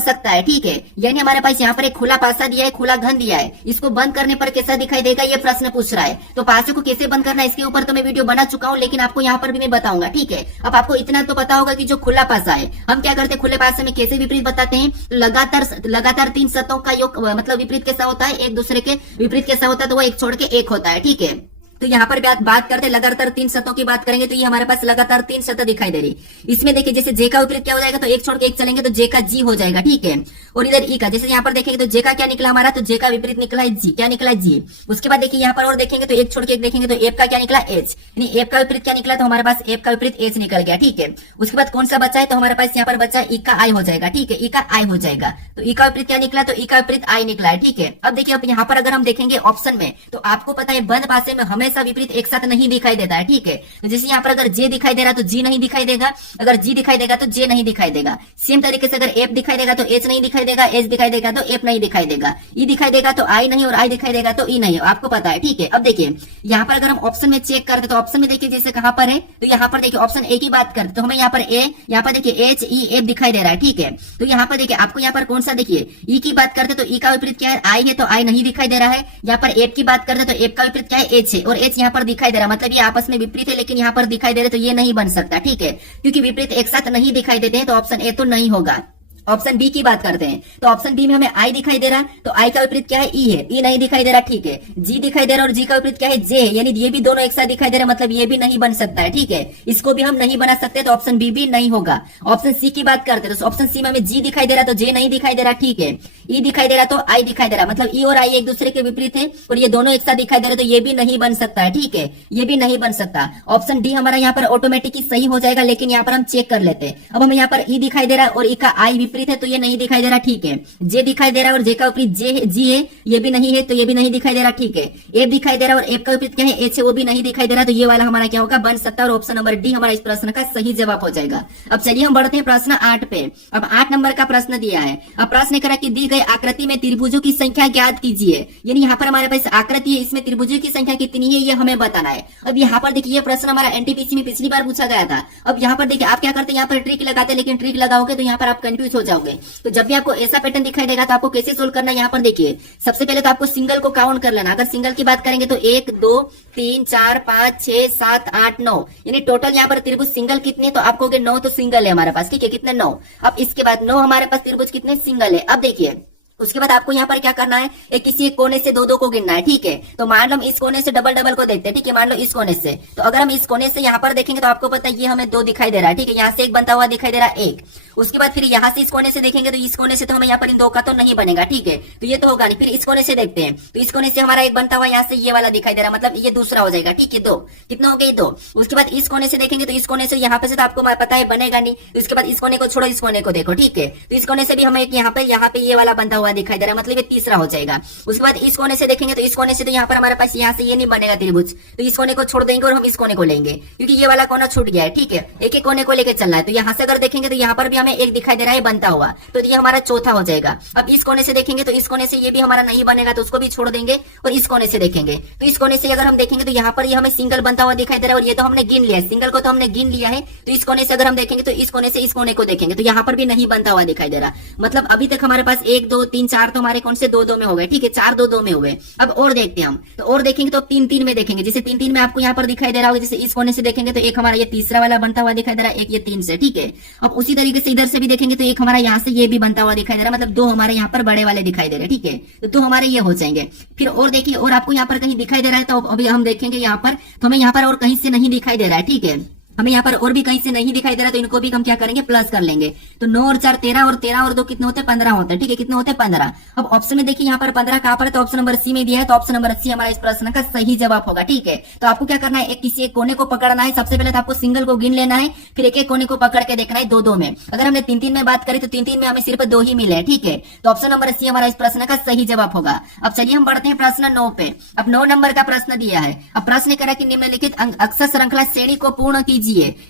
सकता है, ठीक है। यानी हमारे पास यहाँ पर एक खुला पासा दिया है, खुला घन दिया है, इसको बंद करने पर कैसा दिखाई देगा, ये प्रश्न पूछ रहा है। तो पासे को कैसे बंद करना है इसके ऊपर तो मैं वीडियो बना चुका हूँ, लेकिन आपको यहाँ पर भी मैं बताऊंगा, ठीक है। अब आपको इतना तो पता होगा कि जो खुला पासा है, हम क्या करते हैं खुले पासे में कैसे विपरीत बताते हैं, लगातार 3 सतहों का योग, मतलब विपरीत कैसा होता है, एक दूसरे के विपरीत कैसा होता है, तो वो एक छोड़ के एक होता है, ठीक है। तो यहाँ पर बात करते हैं लगातार 3 सतहों की बात करेंगे, तो ये हमारे पास लगातार 3 सतह दिखाई दे रही। इसमें देखिए जैसे जे का विपरीत क्या हो जाएगा, तो एक छोड़ के एक चलेंगे तो जे का जी हो जाएगा, ठीक है। और इधर ई का, जैसे यहाँ पर देखेंगे तो जे का क्या निकला हमारा, तो जे का विपरीत निकला है जी, क्या निकला है जी। उसके बाद देखिए यहाँ पर और देखेंगे तो एक छोड़ के एक देखेंगे तो एफ का क्या निकला एच, यानी एफ का विपरीत क्या निकला, तो हमारे पास एफ का विपरीत एच निकल गया, ठीक है। उसके बाद कौन सा बचा है, तो हमारे पास यहाँ पर बचा ई का आई हो जाएगा, ठीक है। ई का आई हो जाएगा, तो ई का विपरीत क्या निकला, तो ई का विपरीत आई निकला है, ठीक है। अब देखिए अब यहाँ पर अगर हम देखेंगे ऑप्शन में, तो आपको पता है बंद पासे में हमेशा विपरीत एक साथ नहीं दिखाई देता है, ठीक है। तो जैसे यहाँ पर अगर जे दिखाई दे रहा तो जी नहीं दिखाई देगा, अगर जी दिखाई देगा तो जे नहीं दिखाई देगा। सेम तरीके से अगर एफ दिखाई देगा तो एच नहीं दिखाई देगा, एच दिखाई देगा तो एफ नहीं दिखाई देगा, ई दिखाई देगा तो आई नहीं, और आई दिखाई देगा तो ई नहीं, आपको पता है, ठीक है। अब देखिए यहाँ पर अगर हम ऑप्शन में चेक करते तो ऑप्शन में देखिए जैसे कहां पर है, तो यहाँ पर देखिए ऑप्शन ए की बात करते तो हमें यहाँ पर ए, यहाँ पर देखिए एच ई एफ दिखाई दे रहा है, ठीक है। तो यहाँ पर देखिए आपको यहाँ पर कौन सा देखिए ई की बात करते तो ई का विपरीत क्या है आई है, तो आई नहीं दिखाई दे रहा है। यहाँ पर एफ की बात करते तो एफ का विपरीत क्या है एच है, और एच यहाँ पर दिखाई दे रहा है, मतलब ये आपस में विपरीत है, लेकिन यहाँ पर दिखाई दे रहे तो ये नहीं बन सकता, ठीक है। क्योंकि विपरीत एक साथ नहीं दिखाई देते हैं, तो ऑप्शन ए तो नहीं होगा। ऑप्शन बी की बात करते हैं, तो ऑप्शन बी में हमें आई दिखाई दे रहा, तो आई का विपरीत क्या है ई है, ई नहीं दिखाई दे रहा, ठीक है। जी दिखाई दे रहा और जी का विपरीत क्या है जे है, यानी ये भी दोनों एक साथ दिखाई दे रहा, मतलब ये भी नहीं बन सकता है, ठीक है। इसको भी हम नहीं बना सकते, तो ऑप्शन बी भी नहीं होगा। ऑप्शन सी की बात करते हैं, तो ऑप्शन सी में हमें जी दिखाई दे रहा तो जे नहीं दिखाई दे रहा, ठीक है। ई दिखाई दे रहा तो आई दिखाई दे रहा, मतलब ई और आई एक दूसरे के विपरीत है, और ये दोनों एक साथ दिखाई दे रहे, तो ये भी नहीं बन सकता है, ठीक है। ये भी नहीं बन सकता। ऑप्शन डी हमारा यहाँ पर ऑटोमेटिक ही सही हो जाएगा, लेकिन यहाँ पर हम चेक कर लेते हैं। अब हमें यहाँ पर ई दिखाई दे रहा और ई का आई विपरीत है, तो ये नहीं दिखाई दे रहा, ठीक है। जे दिखाई दे रहा और जे का विपरीत जे जी है, ये भी नहीं है, तो ये भी नहीं दिखाई दे रहा, ठीक है। एफ दिखाई दे रहा और एफ का विपरीत क्या है एच है, वो भी नहीं दिखाई दे रहा, तो ये वाला हमारा क्या होगा बन सकता है, और ऑप्शन नंबर डी हमारा इस प्रश्न का सही जवाब हो जाएगा। अब चलिए हम बढ़ते हैं प्रश्न 8 पे। अब 8 नंबर का प्रश्न दिया है। अब प्रश्न करा कि दी गई आकृति में त्रिभुजों की संख्या ज्ञात कीजिए, यानी यहाँ पर हमारे पास आकृति है, इसमें त्रिभुजों की संख्या कितनी है ये हमें बताना है। अब यहाँ पर देखिए ये प्रश्न हमारा एनटीपीसी में पिछली बार पूछा गया था। अब यहाँ पर देखिए आप क्या करते हैं, यहाँ पर ट्रिक लगाते हैं, लेकिन ट्रिक लगाओगे तो यहाँ पर आप कंफ्यूज हो जाओगे। तो जब भी आपको ऐसा पैटर्न दिखाई देगा तो आपको कैसे सोल्व करना है, यहाँ पर देखिए सबसे पहले तो आपको सिंगल को काउंट कर लेना। अगर सिंगल की बात करेंगे तो 1 2 3 4 5 6 7 8 9, यानी टोटल यहाँ पर त्रिभुज सिंगल कितने, तो आपको 9 तो सिंगल है हमारे पास, ठीक है। कितने 9। अब इसके बाद 9 हमारे पास त्रिभुज कितने सिंगल है। अब देखिए उसके बाद आपको यहाँ पर क्या करना है, किसी एक कोने से 2 को गिनना है, ठीक है। तो मान लो हम इस कोने से डबल को देखते हैं, ठीक है। मान लो इस कोने से, तो अगर हम इस कोने से यहाँ पर देखेंगे तो आपको पता है ये हमें 2 दिखाई दे रहा है, ठीक है। यहाँ से एक बनता हुआ दिखाई दे रहा है 1। उसके बाद फिर यहाँ से इस कोने से देखेंगे तो इस कोने से तो हमें यहाँ पर इन 2 का तो नहीं बनेगा, ठीक है। तो ये तो होगा नहीं। फिर इस कोने से देखते हैं, तो इस कोने से हमारा एक बनता हुआ यहाँ से ये वाला दिखाई दे रहा है, मतलब ये दूसरा हो जाएगा, ठीक है। 2 कितना हो गया 2। उसके बाद इस कोने से देखेंगे तो इस कोने से यहाँ पे से तो आपको पता है बनेगा नहीं। तो इसके बाद इस कोने को छोड़ो, इस कोने को देखो, ठीक है। तो इस कोने से भी हमें यहाँ पे ये वाला बनता हुआ दिखाई दे रहा है, मतलब तीसरा हो जाएगा। उसके बाद इस कोने से देखेंगे तो इस कोने से तो यहाँ पर हमारे पास यहाँ से ये नहीं बनेगा त्रिभुज, तो इस कोने को छोड़ देंगे और हम इस कोने को लेंगे, क्योंकि ये वाला कोना छूट गया है, ठीक है। एक एक कोने को लेकर चलना है। तो यहाँ से अगर देखेंगे तो यहाँ पर भी हमें एक दिखाई दे रहा है बनता हुआ, तो ये हमारा चौथा हो जाएगा। अब इस कोने से देखेंगे तो इस कोने से ये भी हमारा नहीं बनेगा, तो उसको भी छोड़ देंगे। और इस कोने से देखेंगे तो इस कोने से अगर हम देखेंगे तो यहाँ पर ये हमें सिंगल बनता हुआ दिखाई दे रहा है, और ये तो हमने गिन लिया है, सिंगल को तो हमने गिन लिया है। तो इस कोने से अगर हम देखेंगे तो इस कोने से इस कोने को देखेंगे तो यहाँ पर भी नहीं बनता हुआ दिखाई दे रहा, मतलब अभी तक हमारे पास 1 2 3 4 तो हमारे कौन से 2 2 में हो गए, ठीक है। 4 2 2 में हुए। अब और देखते हैं हम, तो और देखेंगे तो 3 3 में देखेंगे, जैसे 3 3 में आपको यहाँ पर दिखाई दे रहा होगा। जैसे इस कोने से देखेंगे तो एक हमारा ये तीसरा वाला बनता हुआ दिखाई दे रहा है, एक ये 3 से, ठीक है। अब उसी तरीके से इधर से भी देखेंगे तो एक हमारा यहाँ से ये भी बनता हुआ दिखाई दे रहा है, मतलब दो हमारे यहाँ पर बड़े वाले दिखाई दे रहे हैं, ठीक है। तो दो हमारे ये हो जाएंगे। फिर और देखिए, और आपको यहाँ पर कहीं दिखाई दे रहा है तो अभी हम देखेंगे यहाँ पर, तो हमें यहाँ पर और कहीं से नहीं दिखाई दे रहा है, ठीक है। हमें यहाँ पर और भी कहीं से नहीं दिखाई दे रहा, तो इनको भी हम क्या करेंगे, प्लस कर लेंगे। तो 9 और 4 13, और 13 और 2 कितने होते हैं, 15 होते हैं, ठीक है। कितने होते हैं, 15। अब ऑप्शन में देखिए यहाँ पर 15 कहाँ पर है, तो ऑप्शन नंबर सी में दिया है, तो ऑप्शन नंबर सी हमारा इस प्रश्न का सही जवाब होगा, ठीक है। तो आपको क्या करना है, एक किसी एक कोने को पकड़ना है। सबसे पहले तो आपको सिंगल को गिन लेना है, फिर एक एक कोने को पकड़ के देखना है दो दो में। अगर हमने 3 में बात करी तो 3 में हमें सिर्फ 2 ही मिले, ठीक है। तो ऑप्शन नंबर सी हमारा इस प्रश्न का सही जवाब होगा। अब चलिए हम बढ़ते हैं प्रश्न 9 पे। अब 9 नंबर का प्रश्न दिया है। अब प्रश्न कह रहा है कि निम्नलिखित अक्षर श्रृंखला श्रेणी को पूर्ण कीजिए,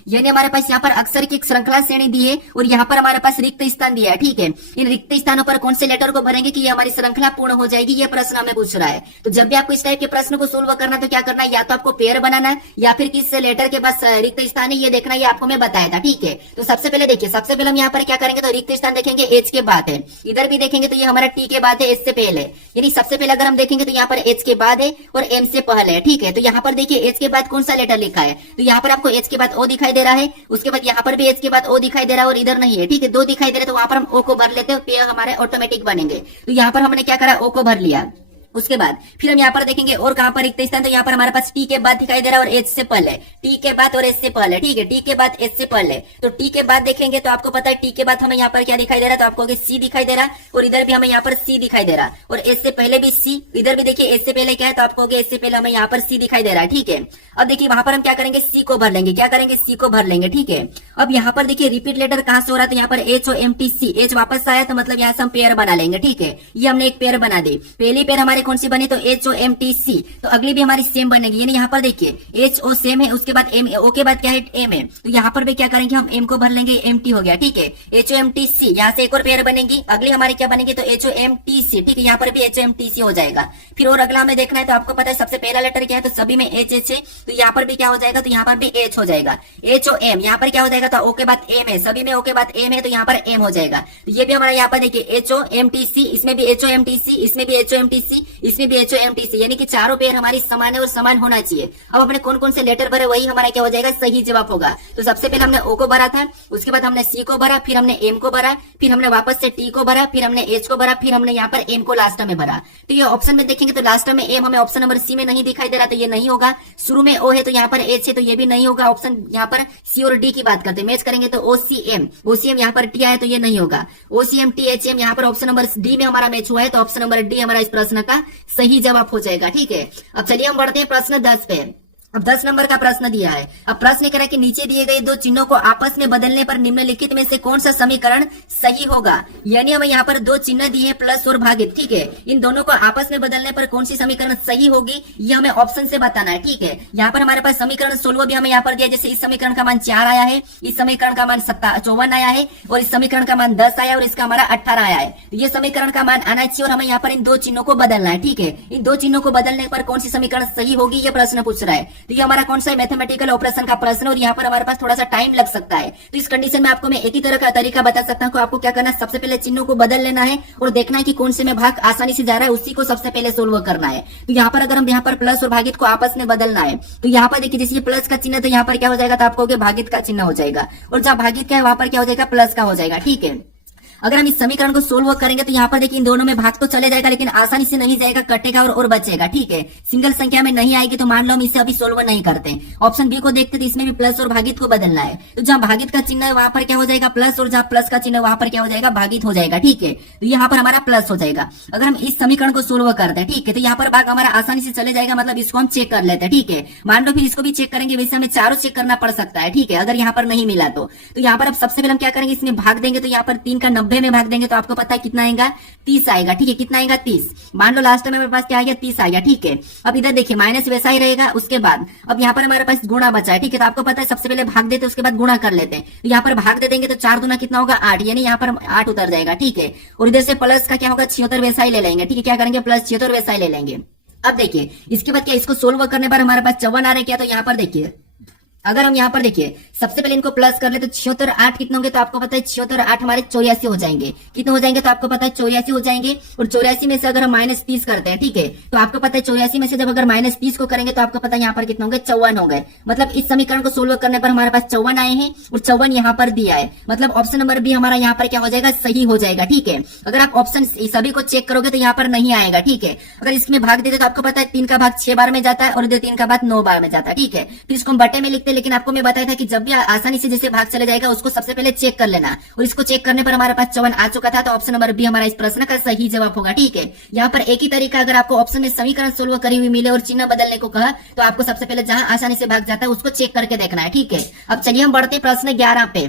यानी हमारे पास यहाँ पर अक्षर की एक श्रृंखला श्रेणी दी है और यहाँ पर हमारे पास रिक्त स्थान दिया है, ठीक है। इन रिक्त स्थानों पर कौन से लेटर को भरेंगे कि ये हमारी श्रृंखला पूर्ण हो जाएगी, ये प्रश्न हमें पूछ रहा है। तो जब भी आपको इस टाइप के प्रश्न को सोल्व करना है तो क्या करना है, या तो आपको पेयर बनाना है या फिर किस लेटर के पास रिक्त स्थान है ये देखना, ये आपको मैं बताया था, ठीक है। तो सबसे पहले देखिए, सबसे पहले हम यहाँ पर क्या करेंगे, तो रिक्त स्थान देखेंगे एच के बाद है, इधर भी देखेंगे तो ये हमारा टी के बाद है, एच से पहले। यानी सबसे पहले अगर हम देखेंगे तो यहाँ पर एच के बाद है और एम से पहले है, ठीक है। तो यहाँ पर देखिए एच के बाद कौन सा लेटर लिखा है, तो यहाँ पर आपको एच के बाद ओ दिखाई दे रहा है, उसके बाद यहाँ पर भी एच के बाद ओ दिखाई दे रहा है और इधर नहीं है, ठीक है। 2 दिखाई दे रहे तो वहां पर हम ओ को भर लेते हैं, पेयर हमारे ऑटोमेटिक बनेंगे। तो यहाँ पर हमने क्या करा, ओ को भर लिया। उसके बाद फिर हम यहाँ पर देखेंगे और कहां पर रिक्त स्थान, तो यहाँ पर हमारे पास टी के बाद दिखाई दे रहा है और एच से पहले, टी के बाद और एच से पहले, ठीक है। टी के बाद एच से पहले, तो टी के बाद देखेंगे तो आपको पता है टी के बाद हमें यहाँ पर क्या दिखाई दे रहा है, तो आपको सी दिखाई दे रहा है और इधर भी हमें यहाँ पर सी दिखाई दे रहा है और एच से पहले भी सी, इधर भी देखिए एच से पहले क्या है, तो आपको एच से पहले हमें यहाँ पर सी दिखाई दे रहा है, ठीक है। अब देखिए वहां पर हम क्या करेंगे, सी को भर लेंगे, क्या करेंगे, सी को भर लेंगे, ठीक है। अब यहाँ पर देखिए रिपीट लेटर कहां से हो रहा है, तो यहाँ पर H O M T C, H वापस आया तो मतलब यहाँ से हम पेयर बना लेंगे, ठीक है। ये हमने एक पेयर बना दी। पहली पेयर हमारी कौन सी बनी, तो H O M T C, तो अगली भी हमारी सेम बनेगी। यानी यहाँ पर देखिए एच ओ सेम है, उसके बाद एम, ओ के बाद क्या है, एम है, तो यहाँ पर भी क्या करेंगे, हम एम को भर लेंगे, एम टी हो गया, ठीक है। H O M T C, यहाँ से एक और पेयर बनेगी, अगली हमारी क्या बनेगी, तो H O M T C, ठीक है। यहाँ पर भी H O M T C हो जाएगा। फिर और अगला हमें देखना है, तो आपको पता है सबसे पहला लेटर क्या है, तो सभी में एच एच है, तो यहाँ पर भी क्या हो जाएगा, तो यहाँ पर भी एच हो जाएगा। एच ओ एम, यहाँ पर क्या हो जाएगा, तो ओ के बाद एम है, सभी में ओ के बाद एम है, तो यहाँ पर एम हो जाएगा। तो ये भी हमारा यहाँ पर देखिए H O M T C, इसमें भी H O M T C, इसमें भी H O M T C, इसमें भी H O M T C, यानी कि चारों पेयर हमारी समान है और समान होना चाहिए। अब हमने कौन कौन से लेटर भरे वही हमारा क्या हो जाएगा, सही जवाब होगा। तो सबसे पहले हमने ओ को भरा था, उसके बाद हमने सी को भरा, फिर हमने एम को भरा, फिर हमने वापस से टी को भरा, फिर हमने एच को भरा, फिर हमने यहाँ पर एम को लास्ट में भरा। तो ये ऑप्शन में देखेंगे तो लास्ट में एम हमें ऑप्शन नंबर सी में नहीं दिखाई दे रहा, तो ये नहीं होगा। शुरू में ओ है तो यहाँ पर एच है, तो ये भी नहीं होगा। ऑप्शन यहाँ पर सी और डी की बात करते हैं, मैच करेंगे तो ओ सी एम, यहाँ पर टी आया तो ये नहीं होगा। O C M T H M यहाँ पर ऑप्शन नंबर डी में हमारा मैच हुआ है, तो ऑप्शन नंबर डी हमारा इस प्रश्न का सही जवाब हो जाएगा, ठीक है। अब चलिए हम बढ़ते हैं प्रश्न 10 पे। अब 10 नंबर का प्रश्न दिया है। अब प्रश्न कह रहा है कि नीचे दिए गए दो चिन्हों को आपस में बदलने पर निम्नलिखित में से कौन सा समीकरण सही होगा। यानी हमें यहाँ पर दो चिन्ह दिए हैं, प्लस और भागित, ठीक है। इन दोनों को आपस में बदलने पर कौन सी समीकरण सही होगी ये हमें ऑप्शन से बताना है, ठीक है। यहाँ पर हमारे पास समीकरण 16 भी हमें यहाँ पर दिया, जैसे इस समीकरण का मान 4 आया है, इस समीकरण का मान 54 आया है और इस समीकरण का मान 10 आया और इसका हमारा 18 आया है। तो ये समीकरण का मान आना चाहिए और हमें यहाँ पर इन दो चिन्हों को बदलना है, ठीक है। इन दो चिन्हों को बदलने पर कौन सी समीकरण सही होगी ये प्रश्न पूछ रहा है। तो ये हमारा कौन सा मैथमेटिकल ऑपरेशन का प्रश्न और यहाँ पर हमारे पास थोड़ा सा टाइम लग सकता है। तो इस कंडीशन में आपको मैं एक ही तरह का तरीका बता सकता हूँ। आपको क्या करना है, सबसे पहले चिन्हों को बदल लेना है और देखना है कि कौन से में भाग आसानी से जा रहा है, उसी को सबसे पहले सोल्व करना है। तो यहाँ पर अगर हम यहाँ पर प्लस और भागित को आपस में बदलना है तो यहाँ पर देखिए जैसे प्लस का चिन्ह तो यहाँ पर क्या हो जाएगा, तो आपको भागित का चिन्ह हो जाएगा और जहाँ भागित का है वहां पर क्या हो जाएगा, प्लस का हो जाएगा, ठीक है। अगर हम इस समीकरण को सोल्व करेंगे तो यहाँ पर देखिए इन दोनों में भाग तो चले जाएगा लेकिन आसानी से नहीं जाएगा, कटेगा और बचेगा, ठीक है। सिंगल संख्या में नहीं आएगी तो मान लो हम इसे अभी सोल्व नहीं करते। ऑप्शन बी को देखते तो इसमें भी प्लस और भागित को बदलना है। तो जहाँ भागित का चिन्ह है वहां पर क्या हो जाएगा, प्लस, और जहाँ प्लस का चिन्ह है वहां पर क्या हो जाएगा, भागित हो जाएगा, ठीक है। तो यहाँ पर हमारा प्लस हो जाएगा। अगर हम इस समीकरण को सोल्व करते हैं, ठीक है, तो यहाँ पर भाग हमारा आसानी से चले जाएगा, मतलब इसको हम चेक कर लेते हैं, ठीक है। मान लो फिर इसको भी चेक करेंगे, वैसे हमें चारों चेक करना पड़ सकता है, ठीक है, अगर यहाँ पर नहीं मिला तो यहाँ पर अब सबसे पहले हम क्या करेंगे, इसमें भाग देंगे तो यहाँ पर 3 का 90 में भाग देंगे तो आपको पता है कितना आएगा, 30 आएगा, ठीक है। कितना आएगा, 30। मान लो लास्ट में मेरे पास क्या आ गया, 30 आ गया, ठीक है। अब इधर देखिए माइनस वैसा ही रहेगा, उसके बाद अब यहाँ पर हमारे पास गुणा बचा है, ठीक है। तो आपको पता है सबसे पहले भाग देते उसके बाद गुणा कर लेते हैं। तो यहाँ पर भाग दे देंगे तो 4 दूना कितना होगा, 8, यानी यहाँ पर 8 उतर जाएगा, ठीक है। और इधर से प्लस का क्या होगा, 76 वैसा ही ले लेंगे, ठीक है। क्या करेंगे, प्लस 76 वैसा ही ले लेंगे। अब देखिए इसके बाद क्या, इसको सोल्व करने पर हमारे पास 54 आ रहा है क्या, तो यहाँ पर देखिए अगर हम यहाँ पर देखिए सबसे पहले इनको प्लस कर ले तो 76 8 कितने होंगे, तो आपको पता है 76 8 हमारे 84 हो जाएंगे। कितने हो जाएंगे, तो आपको पता है 84 हो जाएंगे। और 84 में से अगर हम -30 करते हैं, ठीक है, तो आपको पता है 84 में से जब अगर -30 को करेंगे तो आपको पता है यहाँ पर कितने होंगे, 54 हो गए। मतलब इस समीकरण को सोल्व करने पर हमारे पास 54 आए हैं और 54 यहाँ पर दिया है। मतलब ऑप्शन नंबर बी हमारा यहाँ पर क्या हो जाएगा, सही हो जाएगा। ठीक है, अगर आप ऑप्शन सभी को चेक करोगे तो यहाँ पर नहीं आएगा। ठीक है, अगर इसमें भाग देते तो आपको पता है 3 का भाग 6 बार में जाता है और 3 का भाग 9 बार में जाता है। ठीक है, फिर इसको हम बटे में लिखते हैं, लेकिन आपको मैं बताया था कि जब भी आसानी से जैसे भाग चला जाएगा उसको सबसे पहले चेक कर लेना, और इसको चेक करने पर हमारे पास 54 आ चुका था। तो ऑप्शन नंबर बी हमारा इस प्रश्न का सही जवाब होगा। ठीक है, यहाँ पर एक ही तरीका, अगर आपको ऑप्शन में समीकरण सोल्व करी हुई मिले और चिन्ह बदलने को कहा तो आपको सबसे पहले जहां आसानी से भाग जाता है उसको चेक करके देखना है। ठीक है, अब चलिए हम बढ़ते प्रश्न 11 पे।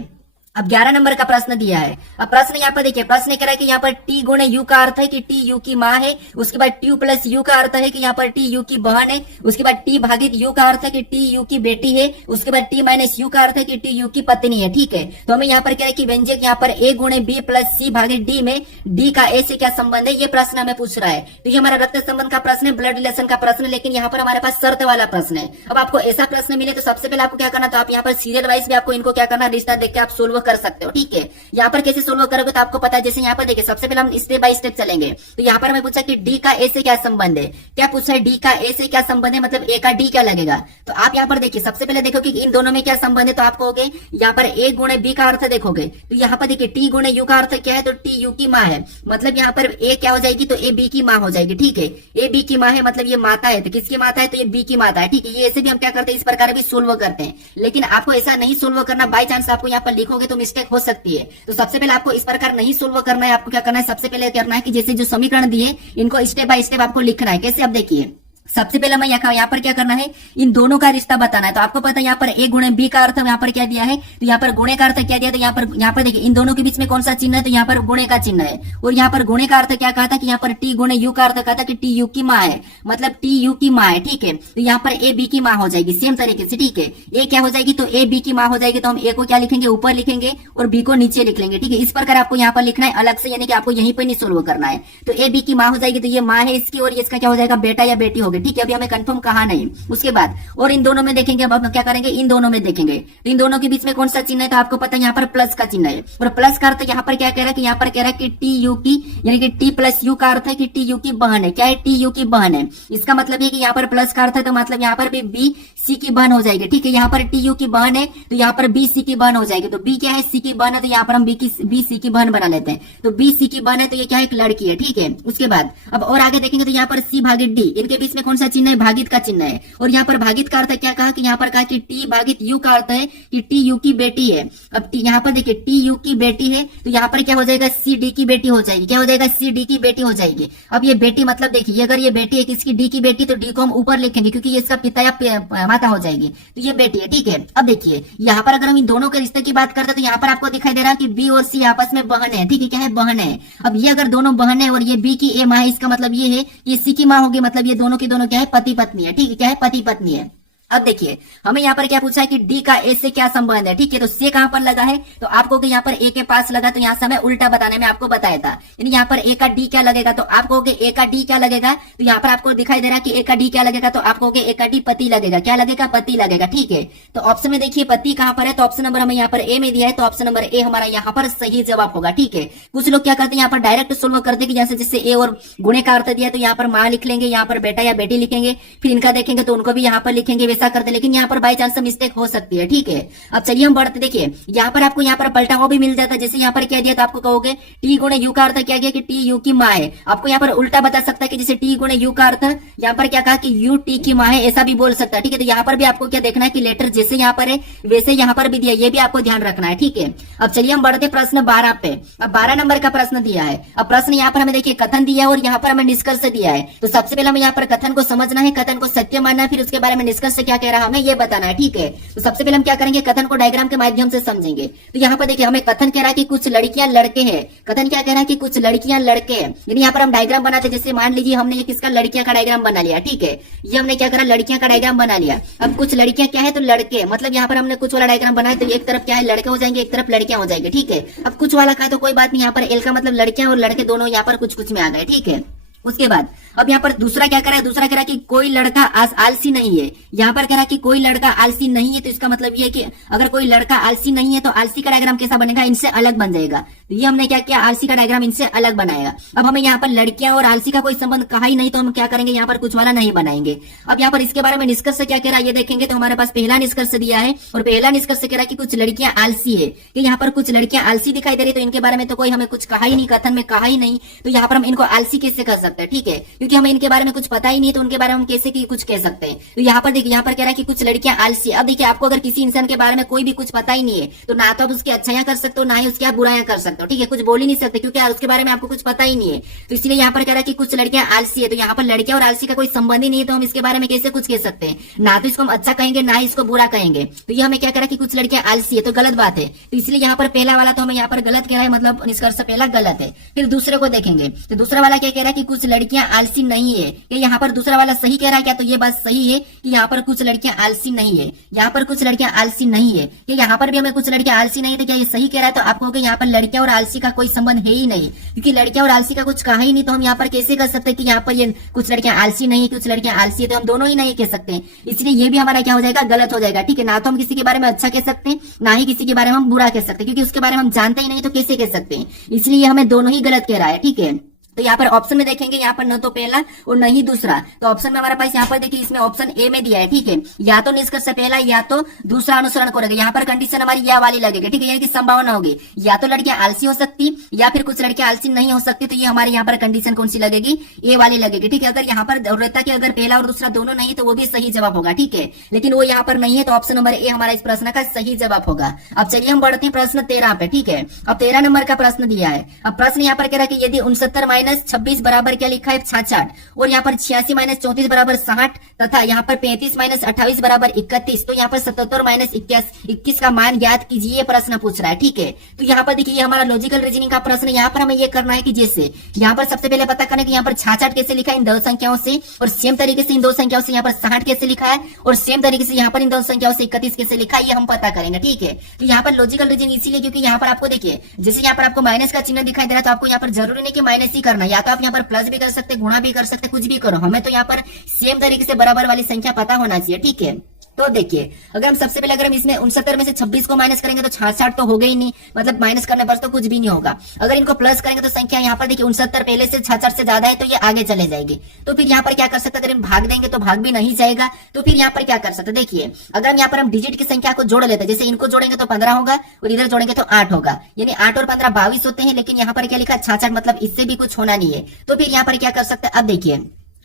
अब 11 नंबर का प्रश्न दिया है। अब प्रश्न यहाँ पर देखिए, प्रश्न कह रहा है कि यहाँ पर टी गुणे यू का अर्थ है कि टी यू की माँ है। उसके बाद टी प्लस यू का अर्थ है कि यहाँ पर टी यू की बहन है। उसके बाद टी भागित यू का अर्थ है कि टी यू की बेटी है। उसके बाद टी माइनस यू का अर्थ है कि टी यू की पत्नी है। ठीक है, तो हमें यहाँ पर क्या है कि व्यंजक यहाँ पर ए गुणे बी प्लस सी भागित डी में डी का ए से क्या संबंध है, ये प्रश्न हमें पूछ रहा है। तो ये हमारा रक्त संबंध का प्रश्न है, ब्लड रिलेशन का प्रश्न है, लेकिन यहाँ पर हमारे पास शर्त वाला प्रश्न है। अब आपको ऐसा प्रश्न मिले तो सबसे पहले आपको क्या करना, तो आप यहाँ पर सीरियल वाइज भी आपको इनको क्या करना, रिश्ता देख के आप सोल्व कर सकते हो। ठीक है, यहाँ पर कैसे सोल्व करोगे तो आपको पता है, जैसे यहाँ पर देखिए सबसे पहले हम स्टेप बाय स्टेप चलेंगे। तो यहाँ पर हमें पूछा कि डी का ए से क्या संबंध है, क्या पूछा है, डी का ए से क्या संबंध है, मतलब ए का डी क्या लगेगा। तो आप यहाँ पर देखिए सबसे पहले देखो कि इन दोनों में क्या संबंध है, तो आप कहोगे यहाँ पर ए गुणे बी का अर्थ देखोगे तो यहाँ पर देखिए टी गुणे यू का अर्थ क्या है, तो टी यू की माँ है। मतलब यहाँ पर ए क्या हो जाएगी, तो ए बी की माँ हो जाएगी। ठीक है, ए बी की माँ है, मतलब ये माता है, तो किसकी माता है, तो ये बी की माता है। ठीक है, ये ऐसे भी हम क्या करते हैं, इस प्रकार भी सोल्व करते हैं, लेकिन आपको ऐसा नहीं सोल्व करना। बाई चांस आपको यहाँ पर लिखोगे तो मिस्टेक हो सकती है। तो सबसे पहले आपको इस प्रकार नहीं सोल्व करना है। आपको क्या करना है, सबसे पहले करना है कि जैसे जो समीकरण दिए इनको स्टेप बाय स्टेप आपको लिखना है। कैसे, अब देखिए सबसे पहले हमें यहाँ पर क्या करना है, इन दोनों का रिश्ता बताना है। तो आपको पता है यहाँ पर ए गुणे बी का अर्थ यहाँ पर क्या दिया है, तो यहाँ पर गुणे का अर्थ क्या दिया, तो यहाँ पर देखिए इन दोनों के बीच में कौन सा चिन्ह है, तो यहाँ पर गुणे का चिन्ह है। और यहाँ पर गुणे का अर्थ क्या कहा था कि यहाँ पर टी गुणे यू का अर्थ कहा था कि टी यू की माँ है, मतलब टी यू की माँ है। ठीक है, तो यहाँ पर ए बी की माँ हो जाएगी सेम तरीके से। ठीक है, ए क्या हो जाएगी, तो ए बी की माँ हो जाएगी, तो हम ए को क्या लिखेंगे, ऊपर लिखेंगे और बी को नीचे लिख लेंगे। ठीक है, इस प्रकार आपको यहाँ पर लिखना है अलग से, यानी कि आपको यहीं पर नहीं सोल्व करना है। तो ए बी की माँ हो जाएगी, तो ये माँ है इसकी, और इसका क्या हो जाएगा, बेटा या बेटी होगी। ठीक है, अभी हमें कंफर्म कहा नहीं। उसके बाद और इन दोनों में देखेंगे, अब हम क्या करेंगे, इन दोनों में देखेंगे तो इन दोनों के बीच में कौन सा चिन्ह है, तो आपको पता है यहाँ पर प्लस का चिन्ह है। और प्लस का अर्थ यहाँ पर क्या कह रहा है कि यहाँ पर कह रहा है कि टी यू की, यानी कि टी प्लस यू का अर्थ है कि टी यू की बहन है। क्या है, टी यू की बहन है। इसका मतलब है कि यहाँ पर प्लस का अर्थ है, तो मतलब यहाँ पर भी बी सी की बहन हो जाएगी। ठीक है, यहाँ पर टी यू की बहन है तो यहाँ पर बी सी की बहन हो जाएगी। तो बी क्या है, सी की बहन है, तो यहाँ पर हम बी सी की बहन बना लेते हैं। तो बी सी की बहन है, तो ये क्या है, एक लड़की है। ठीक है, उसके बाद अब और आगे देखेंगे तो यहाँ पर सी भागित डी, इनके बीच में कौन सा चिन्ह है, भागित का चिन्ह है। और यहाँ पर भागित का अर्थ क्या कहा कि यहाँ पर कहा कि टी भागित यू का अर्थ है कि टी यू की बेटी है। अब यहाँ पर देखिए टी यू की बेटी है, तो यहाँ पर क्या हो जाएगा, सी डी की बेटी हो जाएगी। क्या हो जाएगा, सी डी की बेटी हो जाएगी। अब ये बेटी मतलब देखिए अगर ये बेटी है किसकी, डी की बेटी, तो डी को हम ऊपर लिखेंगे क्योंकि ये इसका पिता या माता हो जाएगी। तो ये बेटी है। ठीक है, अब देखिए यहाँ पर अगर हम इन दोनों के रिश्ते की बात करते हैं तो यहाँ पर आपको दिखाई दे रहा है कि बी और सी आपस में बहन है। ठीक है, क्या है, बहन है। अब ये अगर दोनों बहन है और ये बी की ए माँ है, इसका मतलब ये है ये सी की माँ होगी, मतलब ये दोनों के दोनों क्या है, पति पत्नी है। ठीक है, क्या है, पति पत्नी है। अब देखिए हमें यहाँ पर क्या पूछा है कि डी का ए से क्या संबंध है। ठीक है, तो से कहां पर लगा है, तो आपको कि यहाँ पर ए के पास लगा, तो यहाँ से हमें उल्टा बताने में आपको बताया था। यानी यहाँ पर ए का डी क्या लगेगा, तो आपको ए का डी क्या लगेगा, तो यहाँ पर आपको दिखाई दे रहा है कि ए का डी क्या लगेगा, तो आपको ए का डी पति लगेगा। क्या लगेगा, पति लगेगा। ठीक है, तो ऑप्शन में देखिए पति कहां पर है, तो ऑप्शन नंबर हमें यहाँ पर ए में दिया है, तो ऑप्शन नंबर ए हमारा यहाँ पर सही जवाब होगा। ठीक है, कुछ लोग क्या करते हैं यहाँ पर डायरेक्ट सोल्व करते हैं, जैसे जिससे ए और गुणे का अर्थ दिया तो यहाँ पर माँ लिख लेंगे, यहाँ पर बेटा या बेटी लिखेंगे, फिर इनका देखेंगे तो उनको भी यहाँ पर लिखेंगे, वैसा करते। लेकिन यहाँ पर बाई चांस मिस्टेक हो सकती है। ठीक है, अब चलिए हम बढ़ते, देखिए यहाँ पर आपको यहाँ पर पलटा हुआ भी मिल जाता है। जैसे यहाँ पर क्या दिया तो आपको कहोगे टी गुणे यू का अर्थ क्या गया कि टी यू की माँ है। आपको यहाँ पर उल्टा बता सकता है कि जैसे टी गुणे यू का अर्थ यहाँ पर क्या कहा कि यू टी की माँ है, ऐसा भी बोल सकता है। ठीक है, तो यहाँ पर भी आपको क्या देखना है कि लेटर जैसे यहाँ पर है वैसे यहाँ पर भी दिया, ये भी आपको ध्यान रखना है। ठीक है, अब चलिए हम बढ़ते प्रश्न 12 पे। अब 12 नंबर का प्रश्न दिया है। अब प्रश्न यहाँ पर हमें देखिए कथन दिया है और यहाँ पर हमें निष्कर्ष दिया है। तो सबसे पहले हमें यहाँ पर कथन को समझना है, कथन को सत्य मानना है, फिर उसके बारे में निष्कर्ष क्या कह रहा है हमें ये बताना है। ठीक है, तो सबसे पहले हम क्या करेंगे, कथन को डायग्राम के माध्यम से समझेंगे। तो यहाँ पर देखिए हमें कथन कह रहा है कि कुछ लड़कियां लड़के हैं। कथन क्या कह रहा है कि कुछ लड़कियां लड़के हैं, यानी यहाँ पर हम डायग्राम बनाते हैं। जैसे मान लीजिए हमने ये किसका, लड़कियां का डायग्राम बना लिया। ठीक है, ये हमने क्या करा, लड़कियां का डायग्राम बना लिया। अब कुछ लड़कियां क्या है, तो लड़के, मतलब यहाँ पर हमने कुछ वाला डायग्राम बनाया, तो एक तरफ क्या है, लड़के हो जाएंगे, एक तरफ लड़कियां हो जाएंगे। ठीक है, अब कुछ वाला का तो कोई बात नहीं, यहाँ पर एल का मतलब लड़कियां और लड़के दोनों यहाँ पर कुछ कुछ में आ गए। ठीक है, उसके बाद अब यहाँ पर दूसरा क्या कह रहा है, दूसरा कह रहा है कि कोई लड़का आलसी नहीं है। यहाँ पर कह रहा है कि कोई लड़का आलसी नहीं है, तो इसका मतलब ये है कि अगर कोई लड़का आलसी नहीं है तो आलसी का डायग्राम कैसा बनेगा, इनसे अलग बन जाएगा। तो ये हमने क्या किया, आलसी का डायग्राम इनसे अलग बनाएगा। अब हमें यहाँ पर लड़कियां और आलसी का कोई संबंध कहा ही नहीं, तो हम क्या करेंगे, यहाँ पर कुछ वाला नहीं बनाएंगे। अब यहाँ पर इसके बारे में निष्कर्ष क्या कह रहा है ये देखेंगे, तो हमारे पास पहला निष्कर्ष दिया है, और पहला निष्कर्ष कह रहा है कि कुछ लड़कियां आलसी है, कि यहाँ पर कुछ लड़कियां आलसी दिखाई दे रही, तो इनके बारे में तो कोई हमें कुछ कहा ही नहीं, कथन में कहा ही नहीं, तो यहाँ पर हम इनको आलसी कैसे कर सकते हैं, ठीक है, क्योंकि हमें इनके बारे में कुछ पता ही नहीं, तो उनके बारे में हम कैसे कुछ कह सकते हैं। तो यहाँ पर देखिए, यहाँ पर कह रहा है कि कुछ लड़कियां आलसी। अब देखिए, आपको अगर किसी इंसान के बारे में कोई भी कुछ पता ही नहीं है, तो ना तो आप उसकी अच्छाइयां कर सकते हो, ना ही उसकी आप बुराइयां कर सकते हो, ठीक है, कुछ बोल ही नहीं सकते, क्योंकि उसके बारे में आपको कुछ पता ही नहीं है। तो इसलिए यहाँ पर कह रहा है कि कुछ लड़कियां आलसी है, तो यहाँ पर लड़कियां और आलसी का कोई संबंध ही नहीं है, तो हम इसके बारे में कैसे कुछ कह सकते हैं, ना तो इसको हम अच्छा कहेंगे, ना ही इसको बुरा कहेंगे। तो ये हमें क्या कह रहा है कि कुछ लड़कियां आलसी है, तो गलत बात है। तो इसलिए यहाँ पर पहला वाला तो हमें यहाँ पर गलत कह रहा है, मतलब निष्कर्ष पहला गलत है। फिर दूसरे को देखेंगे, तो दूसरा वाला क्या कह रहा है कि कुछ लड़कियां आलसी नहीं है। ये यहाँ पर दूसरा वाला सही कह रहा है क्या, तो ये बात सही है कि यहाँ पर कुछ लड़कियां आलसी नहीं है, यहाँ पर कुछ लड़कियां आलसी नहीं है। कि यहाँ पर भी हमें कुछ लड़कियां आलसी नहीं है, तो क्या ये सही कह रहा है, तो आपको यहाँ पर लड़कियां और आलसी का कोई संबंध है ही नहीं, क्योंकि लड़कियां और आलसी का कुछ कहा ही नहीं, तो हम यहाँ पर कैसे कर सकते हैं कि यहाँ पर ये कुछ लड़कियां आलसी नहीं है, कुछ लड़कियां आलसी है, तो हम दोनों ही नहीं कह सकते। इसलिए ये भी हमारा क्या हो जाएगा, गलत हो जाएगा, ठीक है। ना तो हम किसी के बारे में अच्छा कह सकते हैं, ना ही किसी के बारे में हम बुरा कह सकते हैं, क्योंकि उसके बारे में हम जानते ही नहीं, तो कैसे कह सकते हैं। इसलिए हमें दोनों ही गलत कह रहा है, ठीक है। तो यहाँ पर ऑप्शन में देखेंगे, यहाँ पर न तो पहला और न ही दूसरा, तो ऑप्शन में हमारे पास यहाँ पर देखिए, इसमें ऑप्शन ए में दिया है, ठीक है, या तो निष्कर्ष पहला या तो दूसरा अनुसरण करेगा। यहाँ पर कंडीशन हमारी या वाली लगेगी, ठीक है, यानी कि संभावना होगी या तो लड़कियां आलसी हो सकती या फिर कुछ लड़कियां आलसी नहीं हो सकती, तो ये हमारे यहाँ पर कंडीशन कौन सी लगेगी, ए वाली लगेगी, ठीक है। अगर यहाँ पर रहता कि अगर पहला और दूसरा दोनों नहीं, तो वो भी सही जवाब होगा, ठीक है, लेकिन वो यहाँ पर नहीं है, तो ऑप्शन नंबर ए हमारा इस प्रश्न का सही जवाब होगा। अब चलिए हम बढ़ते हैं प्रश्न 13 पे, ठीक है। अब 13 नंबर का प्रश्न दिया है। अब प्रश्न यहाँ पर कह रहा है कि यदि 69 माइनस 26 बराबर क्या लिखा है 66, और यहाँ पर 86 माइनस 34 बराबर 60, तथा यहाँ पर 35 माइनस 28 बराबर 31, तो यहाँ पर 77 माइनस 21 का मान ज्ञात कीजिए, ये प्रश्न पूछ रहा है, ठीक है। तो यहाँ पर देखिए, हमारा लॉजिकल रीजनिंग का प्रश्न, यहाँ पर हमें ये करना है कि जैसे यहाँ पर सबसे पहले पता करना है कि यहाँ पर 66 कैसे लिखा है इन दो संख्याओं से, और सेम तरीके से इन दो संख्याओं से यहाँ पर 60 कैसे लिखा है, और सेम तरीके से यहाँ पर इन दो संख्याओं से 31 कैसे लिखा है, ये हम पता करेंगे, ठीक है। तो यहाँ पर लॉजिकल रीजनिंग इसीलिए क्योंकि यहाँ पर आपको देखिए, जैसे यहाँ पर आपको माइनस का चिन्ह दिखाई दे रहा है, तो आपको यहाँ पर जरूरी नहीं कि माइनस ही करना, या तो आप यहाँ पर प्लस भी कर सकते, गुणा भी कर सकते, कुछ भी करो, हमें तो यहाँ पर सेम तरीके से बराबर वाली संख्या पता होना चाहिए, ठीक है। तो देखिए, अगर हम सबसे पहले अगर हम इसमें 69 में से 26 को माइनस करेंगे तो 66 तो हो गई नहीं, मतलब माइनस करने पर तो कुछ भी नहीं होगा। अगर इनको प्लस करेंगे तो संख्या यहाँ पर देखिए 69 पहले से 66 से ज्यादा है, तो ये आगे चले जाएगी। तो फिर यहाँ पर क्या कर सकते हैं, अगर हम भाग देंगे तो भाग भी नहीं जाएगा, तो फिर यहाँ पर क्या कर सकते हैं, देखिए, अगर हम यहाँ पर हम डिजिट की संख्या को जोड़ लेते हैं, जैसे इनको जोड़ेंगे तो 15 होगा और इधर जोड़ेंगे तो 8 होगा, यानी 8 और 15 22 होते हैं, लेकिन यहाँ पर क्या लिखा 66, मतलब इससे भी कुछ होना नहीं है। तो फिर यहाँ पर क्या कर सकते हैं, अब देखिए,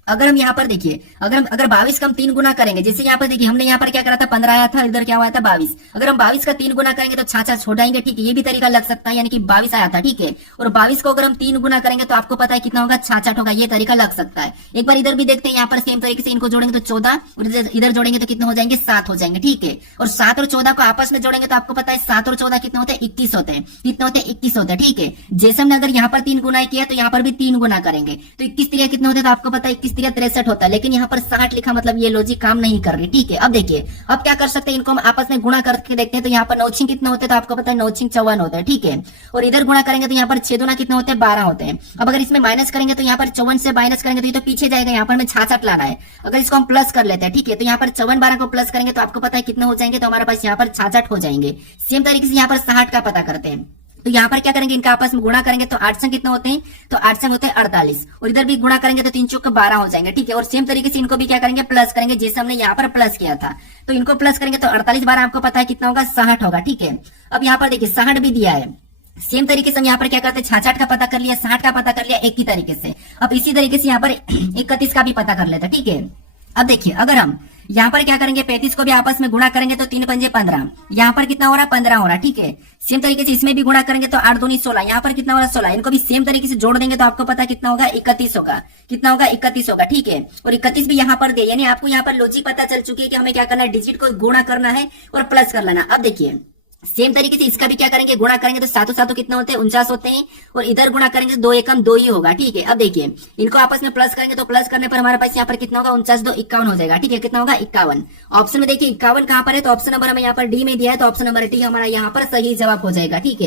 अगर हम यहाँ पर देखिए, अगर 22 का हम 3 गुना करेंगे, जैसे यहाँ पर देखिए, हमने यहाँ पर क्या करा था, 15 आया था, इधर क्या हुआ था 22, अगर हम 22 का 3 गुना करेंगे तो 66 छोड़ाएंगे, ठीक है, ये भी तरीका लग सकता है, यानी कि 22 आया था, ठीक है, और 22 को अगर हम 3 गुना करेंगे तो आपको पता है कितना होगा, 66 होगा, ये तरीका लग सकता है। एक बार इधर भी देखते हैं, यहाँ पर सेम तरीके से इनको जोड़ेंगे तो 14, और इधर जोड़ेंगे तो कितने हो जाएंगे, 7 हो जाएंगे, ठीक है, और 7 और 14 को आपस में जोड़ेंगे तो आपको पता है 7 और 14 कितने होते हैं, 21 होते हैं, कितने होते हैं, 21 होते हैं, ठीक है। जैसे हमने अगर यहाँ पर 3 गुना किया तो यहाँ पर भी 3 गुना करेंगे, तो 21 तिरिया कितने होते हैं, तो आपको पता है 21 तिरिया 63 होता है, लेकिन यहाँ पर 60 लिखा, मतलब ये लॉजिक काम नहीं कर रही, ठीक है। अब देखिए, अब क्या कर सकते हैं, इनको हम आपस में गुणा करके देखते हैं, तो यहाँ पर 9 छीं कितने होते हैं, तो आपको पता है 9 छीं 54 होता है, ठीक है, और इधर गुणा करेंगे तो यहाँ पर 6 दूना कितने होते हैं, 12 होते हैं। अब अगर इसमें माइनस करेंगे तो यहाँ पर 54 से माइनस करेंगे तो ये तो पीछे जाएगा, यहाँ पर हमें 66 लाना है। अगर इसको हम प्लस कर लेते हैं, ठीक है, तो यहाँ पर 54 12 को प्लस करेंगे तो आपको पता है कितने हो जाएंगे, तो हमारे पास यहाँ पर 66 हो जाएंगे। सेम तरीके से यहाँ पर 60 का पता करते हैं, तो यहाँ पर क्या करेंगे, इनका आपस में गुणा करेंगे तो 8 संग कितने होते हैं, तो 8 संग होते हैं 48, और इधर भी गुणा करेंगे तो 3 चौक 12 हो जाएंगे, ठीक है, और सेम तरीके से इनको भी क्या करेंगे, प्लस करेंगे, जैसे हमने यहाँ पर प्लस किया था, तो इनको प्लस करेंगे तो 48 12 आपको पता है कितना होगा, 60 होगा, ठीक है। अब यहाँ पर देखिए 60 भी दिया है, सेम तरीके से हम यहाँ पर क्या करते हैं, 66 का पता कर लिया, 60 का पता कर लिया, एक ही तरीके से। अब इसी तरीके से यहाँ पर 31 का भी पता कर लेते हैं, ठीक है। अब देखिए, अगर हम यहाँ पर क्या करेंगे, 35 को भी आपस में गुणा करेंगे तो 3 पंजे 15, यहाँ पर कितना हो रहा है, 15 हो रहा है, ठीक है। सेम तरीके से इसमें भी गुणा करेंगे तो 8 दूनी 16, यहाँ पर कितना हो रहा है, 16, इनको भी सेम तरीके से जोड़ देंगे तो आपको पता है कितना होगा, 31 होगा, कितना होगा, 31 होगा, ठीक है, और 31 भी यहाँ पर दे, यानी आपको यहाँ पर लॉजिक पता चल चुकी है कि हमें क्या करना है, डिजिट को गुणा करना है और प्लस कर लेना। अब देखिए, सेम तरीके से इसका भी क्या करेंगे, गुणा करेंगे तो 7 7 कितने होते हैं, 49 होते हैं, और इधर गुणा करेंगे तो 2 एकम 2 ही होगा, ठीक है। अब देखिए, इनको आपस में प्लस करेंगे तो प्लस करने पर हमारे पास यहाँ पर कितना होगा, 49 2 51 हो जाएगा, ठीक है, कितना होगा, 51। ऑप्शन में देखिए 51 कहां पर है, तो ऑप्शन नंबर हमें यहाँ पर डी में दिया है, तो ऑप्शन नंबर डी हमारा यहाँ पर सही जवाब हो जाएगा, ठीक है।